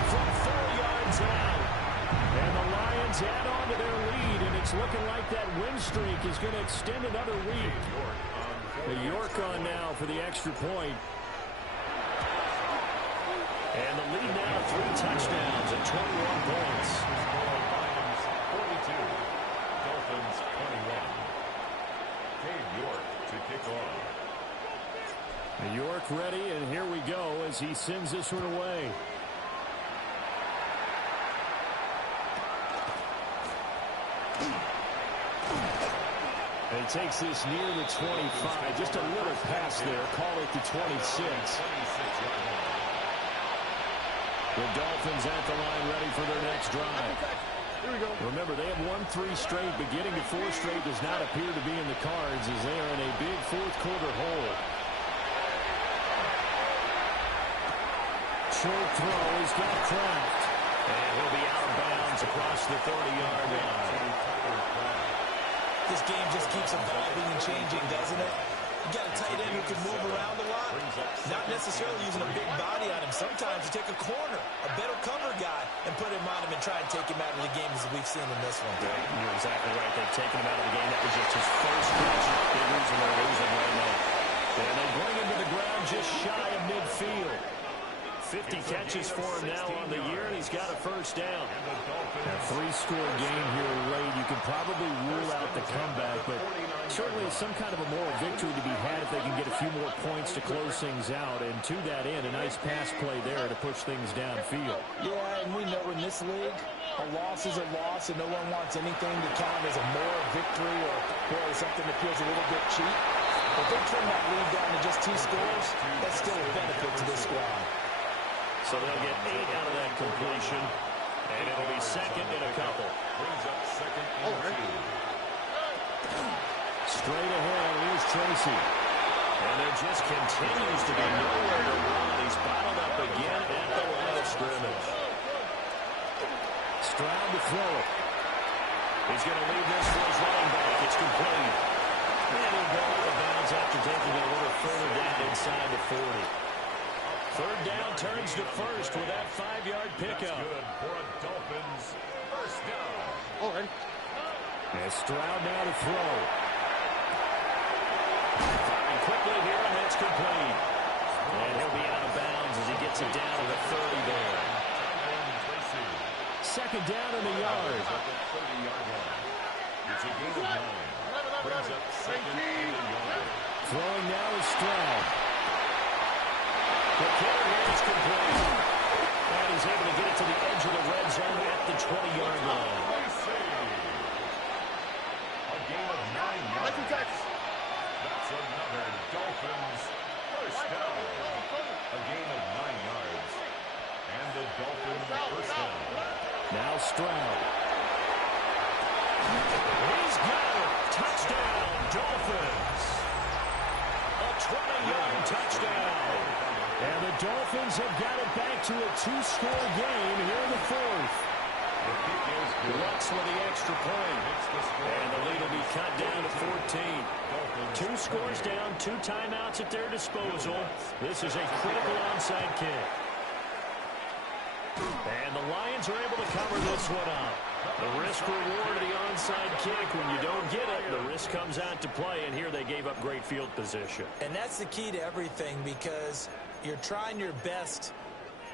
From 4 yards out. And the Lions add on to their lead, and it's looking like that win streak is going to extend another week. The York on now for the extra point. And the lead now 3 touchdowns and 21 points. Lions 42, Dolphins 21. Cade York to kick off. York ready, and here we go as he sends this one away. And he takes this near the 25. Just a little pass there. Call it the 26. The Dolphins at the line ready for their next drive. Here we go. Remember, they have won 3 straight, but getting to 4 straight does not appear to be in the cards as they are in a big fourth-quarter hole. Short throw, he's got Kraft. And he'll be out of bounds across the 30-yard line. This game just keeps evolving and changing, doesn't it? You got a tight end who can move around a lot. Not necessarily using a big body on him. Sometimes you take a corner, a better cover guy, and put him on him and try and take him out of the game as we've seen in this one. You're exactly right. They've taken him out of the game. That was just his first catch. Big reason they're losing right now. And they bring him to the ground just shy of midfield. 50 catches for him now on the year, and he's got a first down. A 3-score game here late. You can probably rule out the comeback, but certainly some kind of a moral victory to be had if they can get a few more points to close things out. And to that end, a nice pass play there to push things downfield. Yeah, and we know in this league, a loss is a loss, and no one wants anything to count as a moral victory or something that feels a little bit cheap. If they trim that lead down to just 2 scores, that's still a benefit to this squad. So they'll get 8 out of that completion, and it'll be second and a couple. Brings up 2nd and 2. Straight ahead, here's Tracy. And there just continues to be nowhere to run. He's bottled up again at the line of scrimmage. Stroud to throw it. He's going to leave this for his running back. It's complete. And he'll go out of bounds after taking it a little further down inside the 40. 3rd down turns to first with that 5-yard pickup. Good for a Dolphins first down. All right. And Stroud now to throw. Firing quickly here, and that's complete. And he'll be out of bounds as he gets it down to the 30 there. 2nd down in the yard. At the 30-yard line. It's a gain of 9. Brings up 2nd and a yard. Throwing now is Stroud. The carry is complete. And he's able to get it to the edge of the red zone at the 20-yard line. A gain of 9 yards. That's another Dolphins first down. A gain of 9 yards. And the Dolphins first down. Now Stroud. He's got it. Touchdown, Dolphins. A 20-yard touchdown. And the Dolphins have got it back to a 2-score game here in the 4th. Lutz with the extra point. And the lead will be cut down to 14. 2 scores down, 2 timeouts at their disposal. This is a critical onside kick. And the Lions are able to cover this one up. The risk-reward of the onside kick, when you don't get it, the risk comes out to play, and here they gave up great field position. And that's the key to everything, because you're trying your best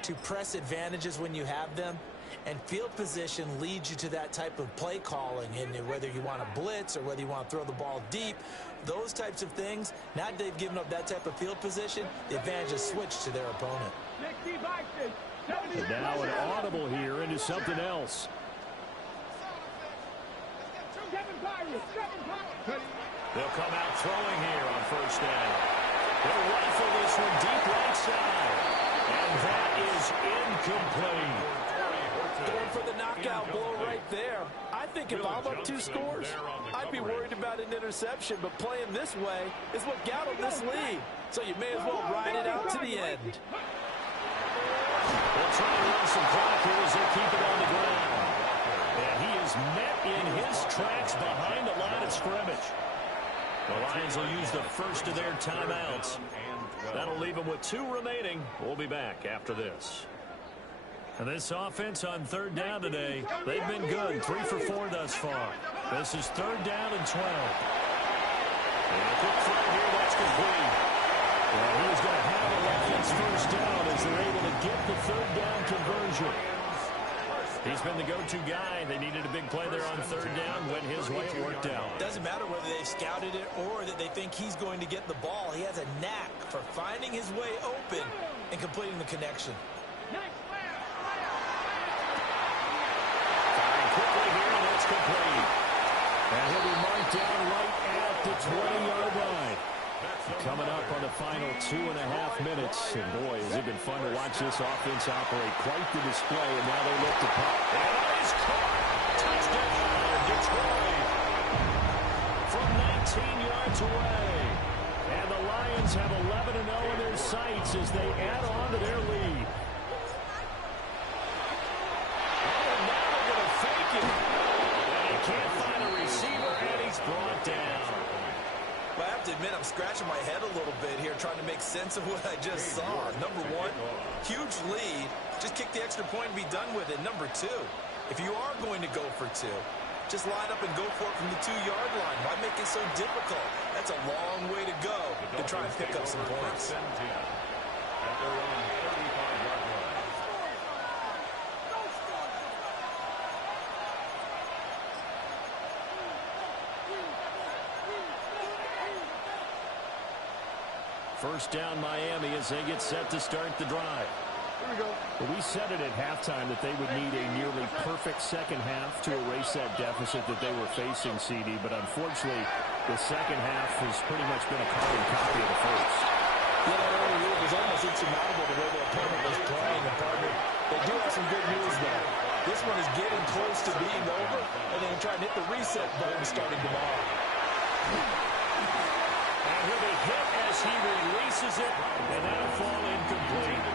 to press advantages when you have them, and field position leads you to that type of play calling. And whether you want to blitz or whether you want to throw the ball deep, those types of things, now that they've given up that type of field position, the advantage is switched to their opponent. And now an audible here into something else. They'll come out throwing here on first down. They'll rifle this one deep right side. And that is incomplete. Going for the knockout blow right there. I think if I'm up 2 scores, I'd be worried about an interception, but playing this way is what got him this lead. So you may as well ride it out to the end. They'll try to run some clock here as they keep it on the ground. And he is met in his tracks behind the line of scrimmage. The Lions will use the first of their timeouts. That'll leave them with 2 remaining. We'll be back after this. And this offense on 3rd down today, they've been good. 3 for 4 thus far. This is 3rd down and 12. And a quick throw here, that's complete. Well, he is going to have a offense first down as they're able to get the 3rd down conversion. He's been the go-to guy. They needed a big play there on 3rd down. Went his way, it worked out. Doesn't matter whether they scouted it or that they think he's going to get the ball. He has a knack for finding his way open and completing the connection. Quickly here, and that's complete. And he'll be marked down right at the 20-yard line. Coming up on the final 2.5 minutes. And boy, has it been fun to watch this offense operate. Quite the display, and now they look to punt. And that is caught. Touchdown, Detroit. From 19 yards away. And the Lions have 11-0 in their sights as they add on to their lead. Can't find a receiver, and he's brought down. Well, I have to admit, I'm scratching my head a little bit here trying to make sense of what I just saw. Number 1, huge lead. Just kick the extra point and be done with it. Number 2, if you are going to go for 2, just line up and go for it from the 2-yard line. Why make it so difficult? That's a long way to go to try and pick up some points. At their own 35-yard line. First down Miami as they get set to start the drive. Here we go. Well, we said it at halftime that they would need a nearly perfect second half to erase that deficit that they were facing, CD. But unfortunately, the second half has pretty much been a carbon copy of the first. Yeah, that early lead was almost insurmountable the way their opponent was playing. And partner, they do have some good news there. This one is getting close to being over, and then try and hit the reset button starting tomorrow. And he'll be hit as he releases it, and that'll fall incomplete.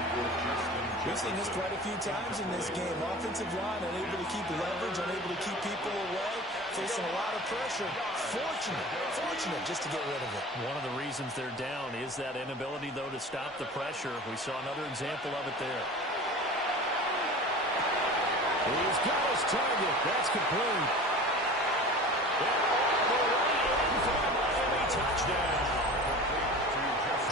We've seen this quite a few times in this game. Offensive line unable to keep leverage, unable to keep people away, facing a lot of pressure. Fortunate just to get rid of it. One of the reasons they're down is that inability, though, to stop the pressure. We saw another example of it there. He's got his target. That's complete. Touchdown.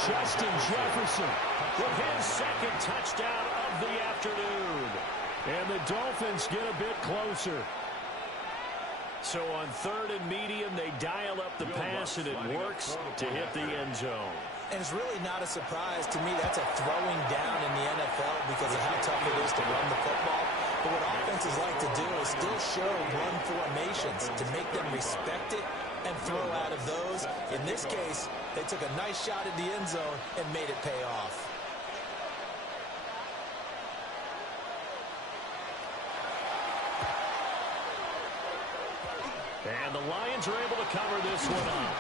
Justin Jefferson with his second touchdown of the afternoon. And the Dolphins get a bit closer. So on 3rd and medium, they dial up the pass, and it works to hit the end zone. And it's really not a surprise to me. That's a throwing down in the NFL because of how tough it is to run the football. But what offenses like to do is still show run formations to make them respect it and throw out of those. In this case, they took a nice shot at the end zone and made it pay off. And the Lions are able to cover this one up.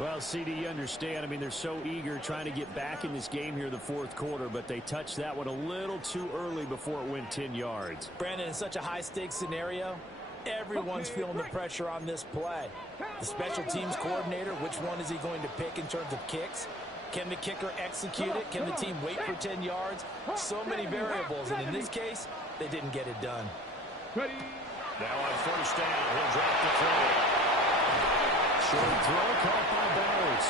Well, CD, you understand. I mean, they're so eager trying to get back in this game here in the 4th quarter, but they touched that one a little too early before it went 10 yards. Brandon, in such a high-stakes scenario, everyone's feeling the pressure on this play. The special teams coordinator, which one is he going to pick in terms of kicks? Can the kicker execute it? Can the team wait for 10 yards? So many variables, and in this case, they didn't get it done. Now on 1st down, he'll drop the throw. Short throw caught by Bowers.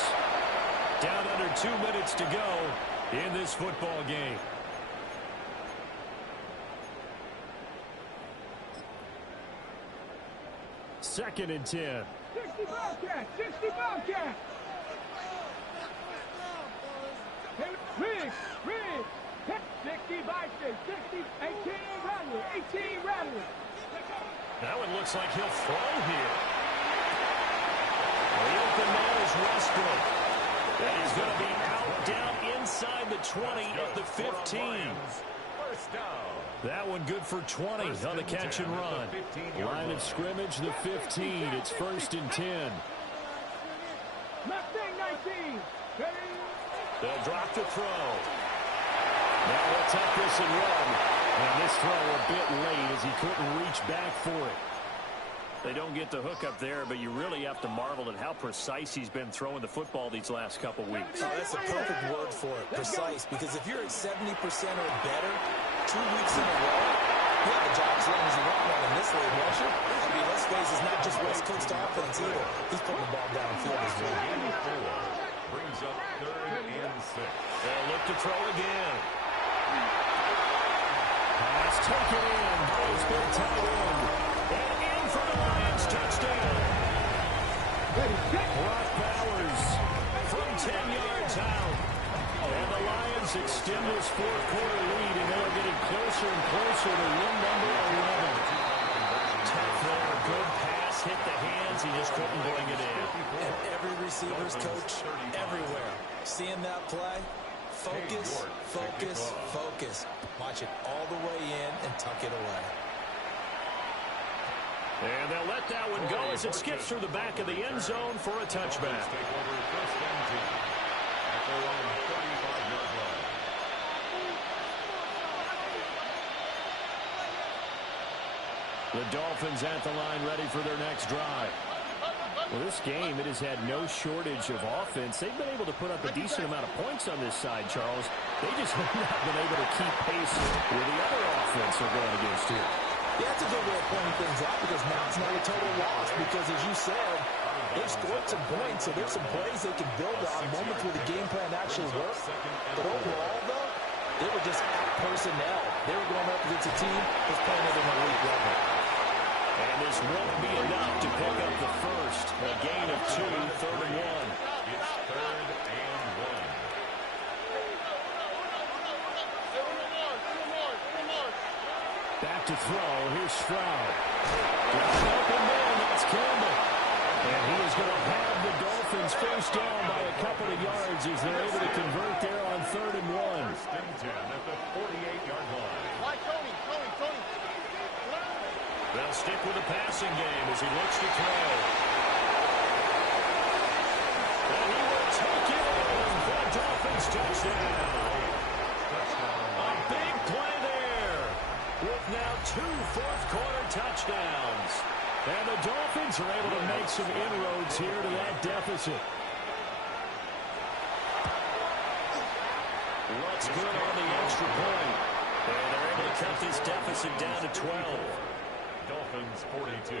Down under 2 minutes to go in this football game. Second and 10. 60 Bobcat! 60 Bobcat! Riggs! 60 Bobcat! 60, 18 Rattler! 18 Rattler! That one looks like he'll throw here. The open man is Westbrook. And he's going to be out down inside the 20 at the 15. First down. That one good for 20 on the catch and run. Line of scrimmage, the 15. It's 1st and 10. Mustang 19. They'll drop the throw. Now they'll tuck this and run. And this throw a bit late as he couldn't reach back for it. They don't get the hook up there, but you really have to marvel at how precise he's been throwing the football these last couple weeks. Oh, that's a perfect word for it, precise, because if you're at 70% or better 2 weeks in a row, you have a job as long as you want one in this league, don't you? I mean, let's face it, it's not just West Coast offense either. He's putting the ball downfield as well. Brings up 3rd and 6. They'll look to throw again. Pass taken in by his big tight end. And in for the Lions touchdown. Brock Bowers from 10 yards out. And the Lions extend this 4th quarter lead, and they're getting closer and closer to win number 11. Tough there, good pass, hit the hands, he just couldn't bring it in. And every receiver's coach everywhere. Seeing that play, focus, focus, focus. Watch it all the way in and tuck it away. And they'll let that one go as it skips through the back of the end zone for a touchback. Take over 1st and 10 at their own 35-yard line. The Dolphins at the line ready for their next drive. Well, this game, it has had no shortage of offense. They've been able to put up a decent amount of points on this side, Charles. They just have not been able to keep pace with the other offense they're going against here. Yeah, that's a good way of pointing things out because now it's not a total loss because, as you said, they've scored some points, so there's some plays they can build on, moments where the game plan actually worked. But overall, though, they were just out personnel. They were going up against a team that's playing at an elite level. And this won't be enough to pick up the first. A gain of 2, 3rd and 1. It's 3rd and 1. Back to throw. Here's Stroud. Wide open man. That's Campbell. And he is going to have the Dolphins first down by a couple of yards as they're able to convert there on 3rd and 1. 1st and 10 at the 48-yard line. Why, Tony? They'll stick with the passing game as he looks to throw. And he will take it in for a Dolphins touchdown. A big play there with now 2 fourth-quarter touchdowns. And the Dolphins are able to make some inroads here to that deficit. What's good on the extra point? And they're able to cut this deficit down to 12. Dolphins 42.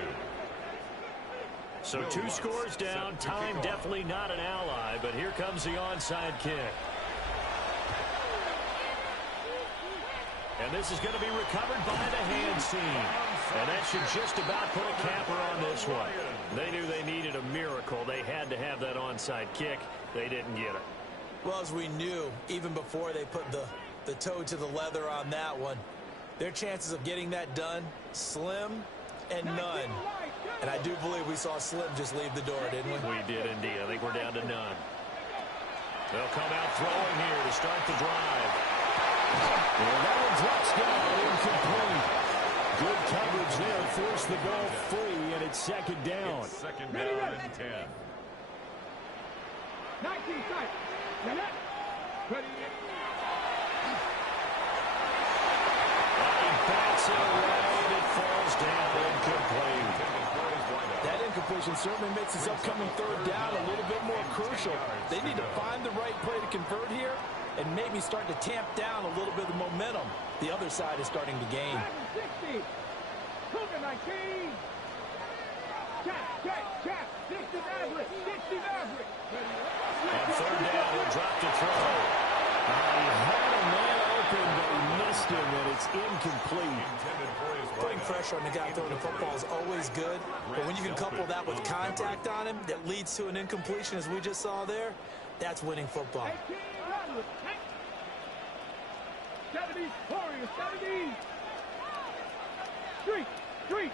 So 2 scores down. Time definitely not an ally, but here comes the onside kick. And this is going to be recovered by the hands team. And that should just about put a capper on this one. They knew they needed a miracle. They had to have that onside kick. They didn't get it. Well, as we knew, even before they put the toe to the leather on that one, their chances of getting that done, slim and none. And I do believe we saw Slim just leave the door, didn't we? We did indeed. I think we're down to none. They'll come out throwing here to start the drive. And that one drops down, incomplete. Good coverage there, forced the ball free, and it's 2nd down. It's 2nd down and 10. 19 strikes. Ready. Backs it away, and it falls down incomplete. That incompletion certainly makes this upcoming 3rd down a little bit more crucial. They need to find the right play to convert here and maybe start to tamp down a little bit of the momentum the other side is starting to gain. 60. Cougar 19. Check. 60 average. On 3rd down, he'll drop to throw. He had a man open, but he missed him, and it's incomplete. Putting pressure on the guy throwing the football is always good, but when you can couple that with contact on him that leads to an incompletion, as we just saw there, that's winning football. 70s, Warriors, 70s. Street.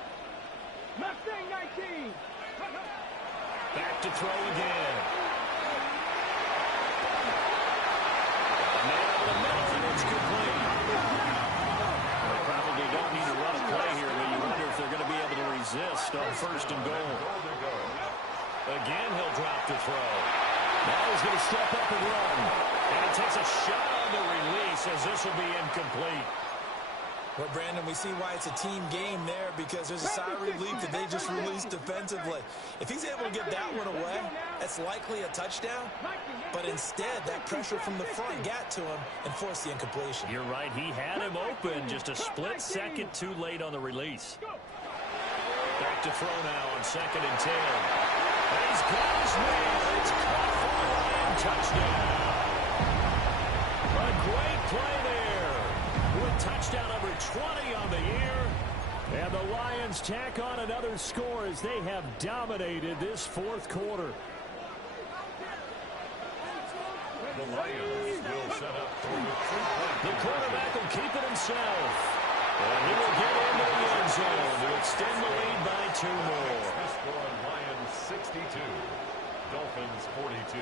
Mustang 19. Back to throw again. resist on first and goal. Again, he'll drop the throw. Now he's going to step up and run. And he takes a shot on the release as this will be incomplete. Well, Brandon, we see why it's a team game there, because there's a sigh of relief that they just released defensively. If he's able to get that one away, that's likely a touchdown. But instead, that pressure from the front got to him and forced the incompletion. You're right. He had him open, just a split second too late on the release. Back to throw now on 2nd and 10. And he's got his man. It's caught for a Lion touchdown. A great play there. With touchdown number 20 on the year. And the Lions tack on another score as they have dominated this fourth quarter. The Lions will set up for the quarterback will keep it himself. And he will get into the end zone to extend the lead by 2 more. the score on Lions 62, Dolphins 42.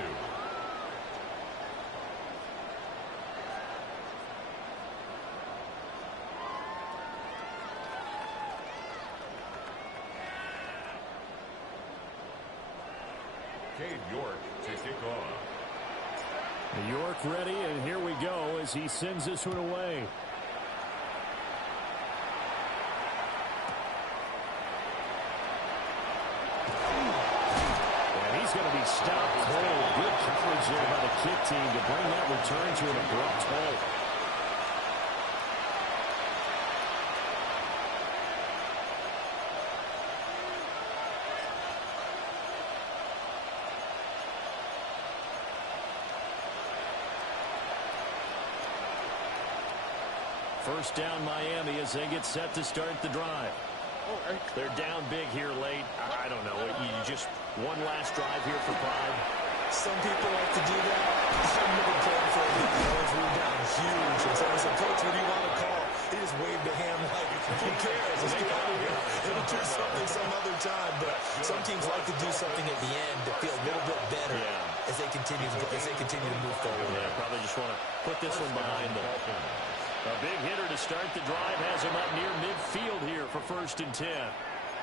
Cade York to kick off. York ready, and here we go as he sends this one away. And he's going to be stopped cold. Good coverage there by the kick team to bring that return to an abrupt halt. First down Miami as they get set to start the drive. They're down big here late. I don't know. You just one last drive here for pride. Some people like to do that. I've never played for it. We're down huge. And so I said, Coach, what do you want to call? He just waved a hand like, who cares? Let's get out of here. It'll do something some other time. But some teams like to do something at the end to feel a little bit better as they continue to move forward. Yeah, probably just want to put this one behind them. A big hitter to start the drive has him up near midfield here for 1st and 10.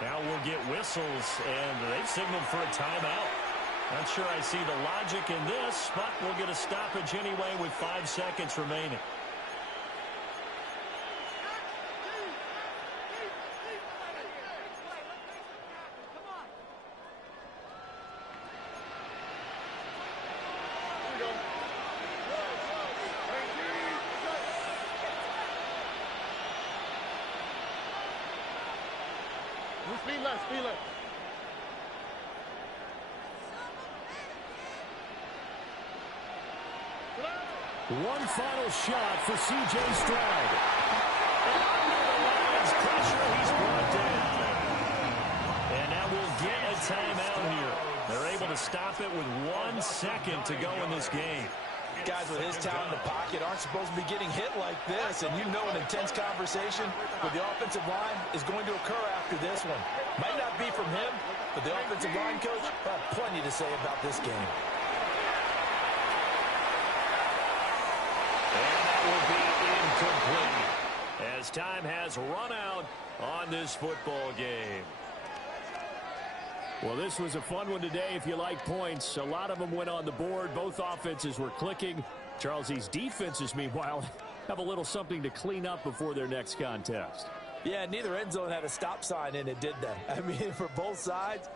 Now we'll get whistles, and they've signaled for a timeout. Not sure I see the logic in this, but we'll get a stoppage anyway with 5 seconds remaining. Speed left. One final shot for C.J. Stroud. And under the Lions' pressure, he's brought down. And now we'll get a timeout here. They're able to stop it with 1 second to go in this game. Guys with his talent in the pocket aren't supposed to be getting hit like this, and you know an intense conversation with the offensive line is going to occur after this one. Might not be from him, but the offensive line coach will have plenty to say about this game. And that will be incomplete as time has run out on this football game. Well, this was a fun one today if you like points. A lot of them went on the board. Both offenses were clicking. Charles, these defenses, meanwhile, have a little something to clean up before their next contest. Yeah, neither end zone had a stop sign in it, did they? I mean, for both sides,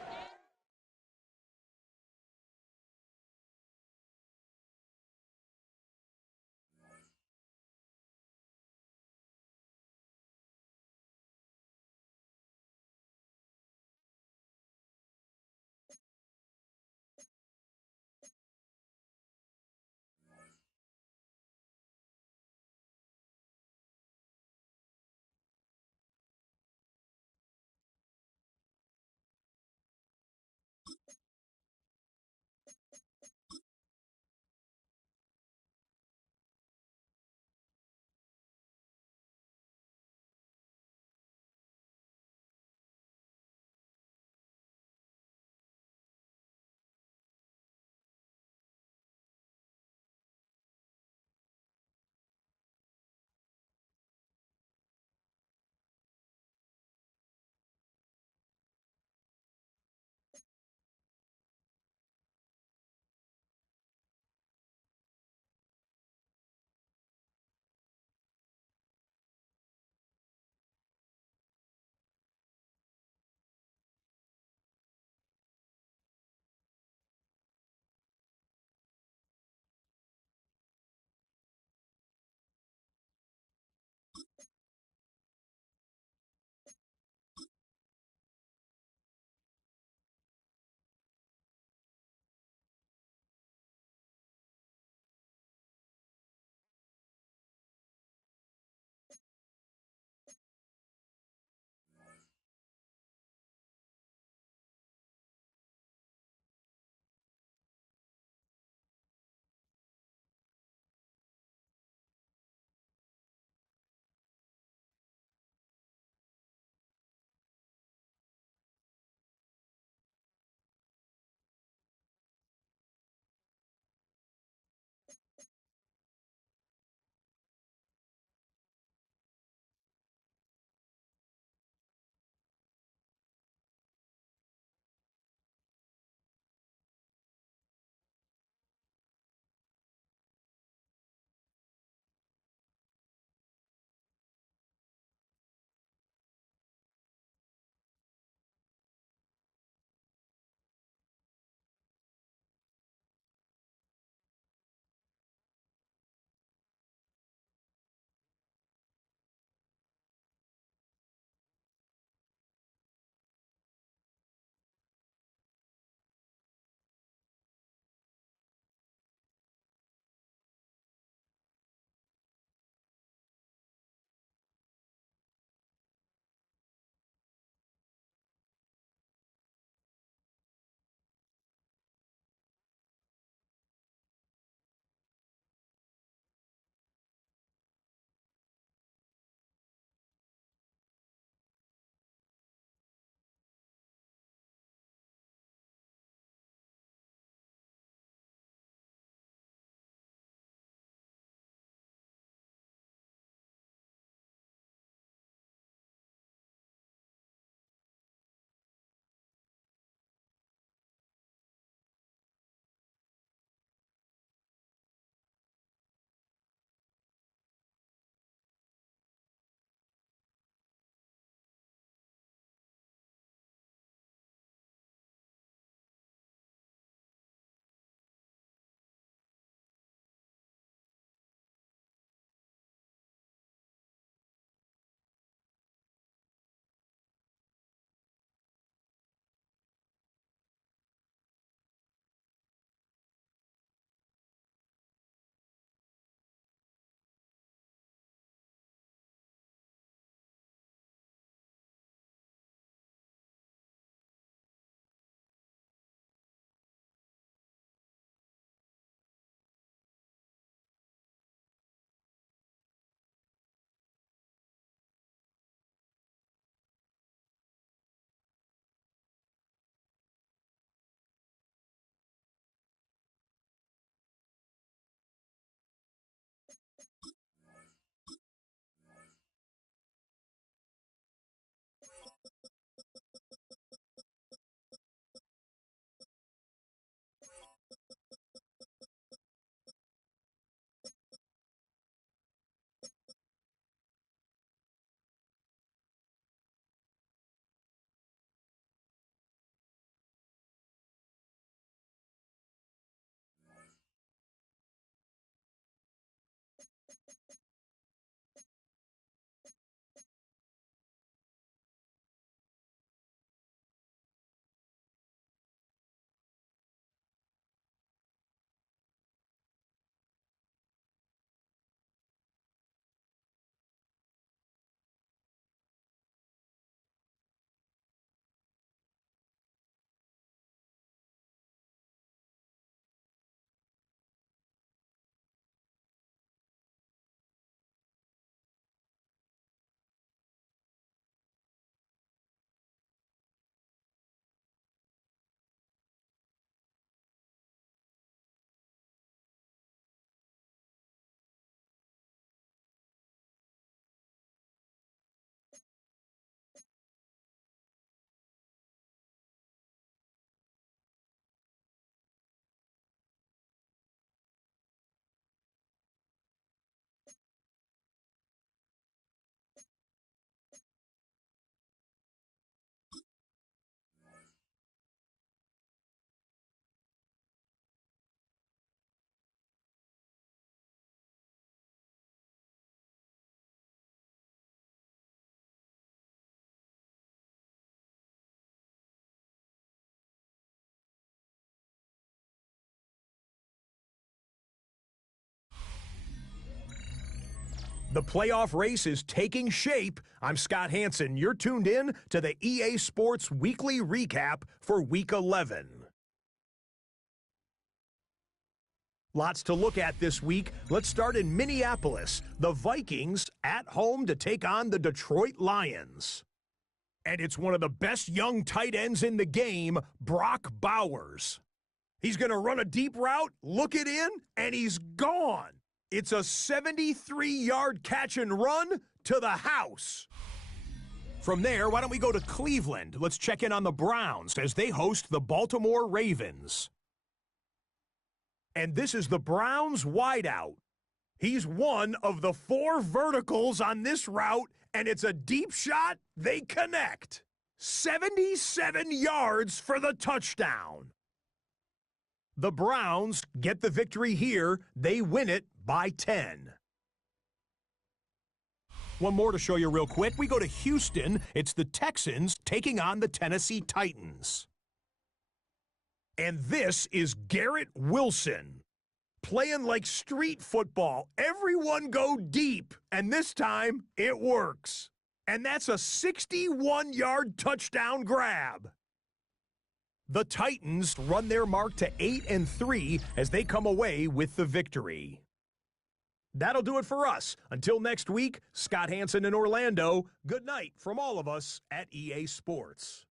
The playoff race is taking shape. I'm Scott Hansen. You're tuned in to the EA Sports Weekly Recap for Week 11. Lots to look at this week. Let's start in Minneapolis. The Vikings at home to take on the Detroit Lions. And it's one of the best young tight ends in the game, Brock Bowers. He's going to run a deep route, look it in, and he's gone. It's a 73-yard catch and run to the house. From there, why don't we go to Cleveland? Let's check in on the Browns as they host the Baltimore Ravens. And this is the Browns wideout. He's one of the 4 verticals on this route, and it's a deep shot. They connect. 77 yards for the touchdown. The Browns get the victory here. They win it by 10. One more to show you real quick. We go to Houston. It's the Texans taking on the Tennessee Titans. And this is Garrett Wilson playing like street football. Everyone go deep, and this time it works. And that's a 61-yard touchdown grab. The Titans run their mark to 8-3 as they come away with the victory. That'll do it for us. Until next week, Scott Hansen in Orlando, good night from all of us at EA Sports.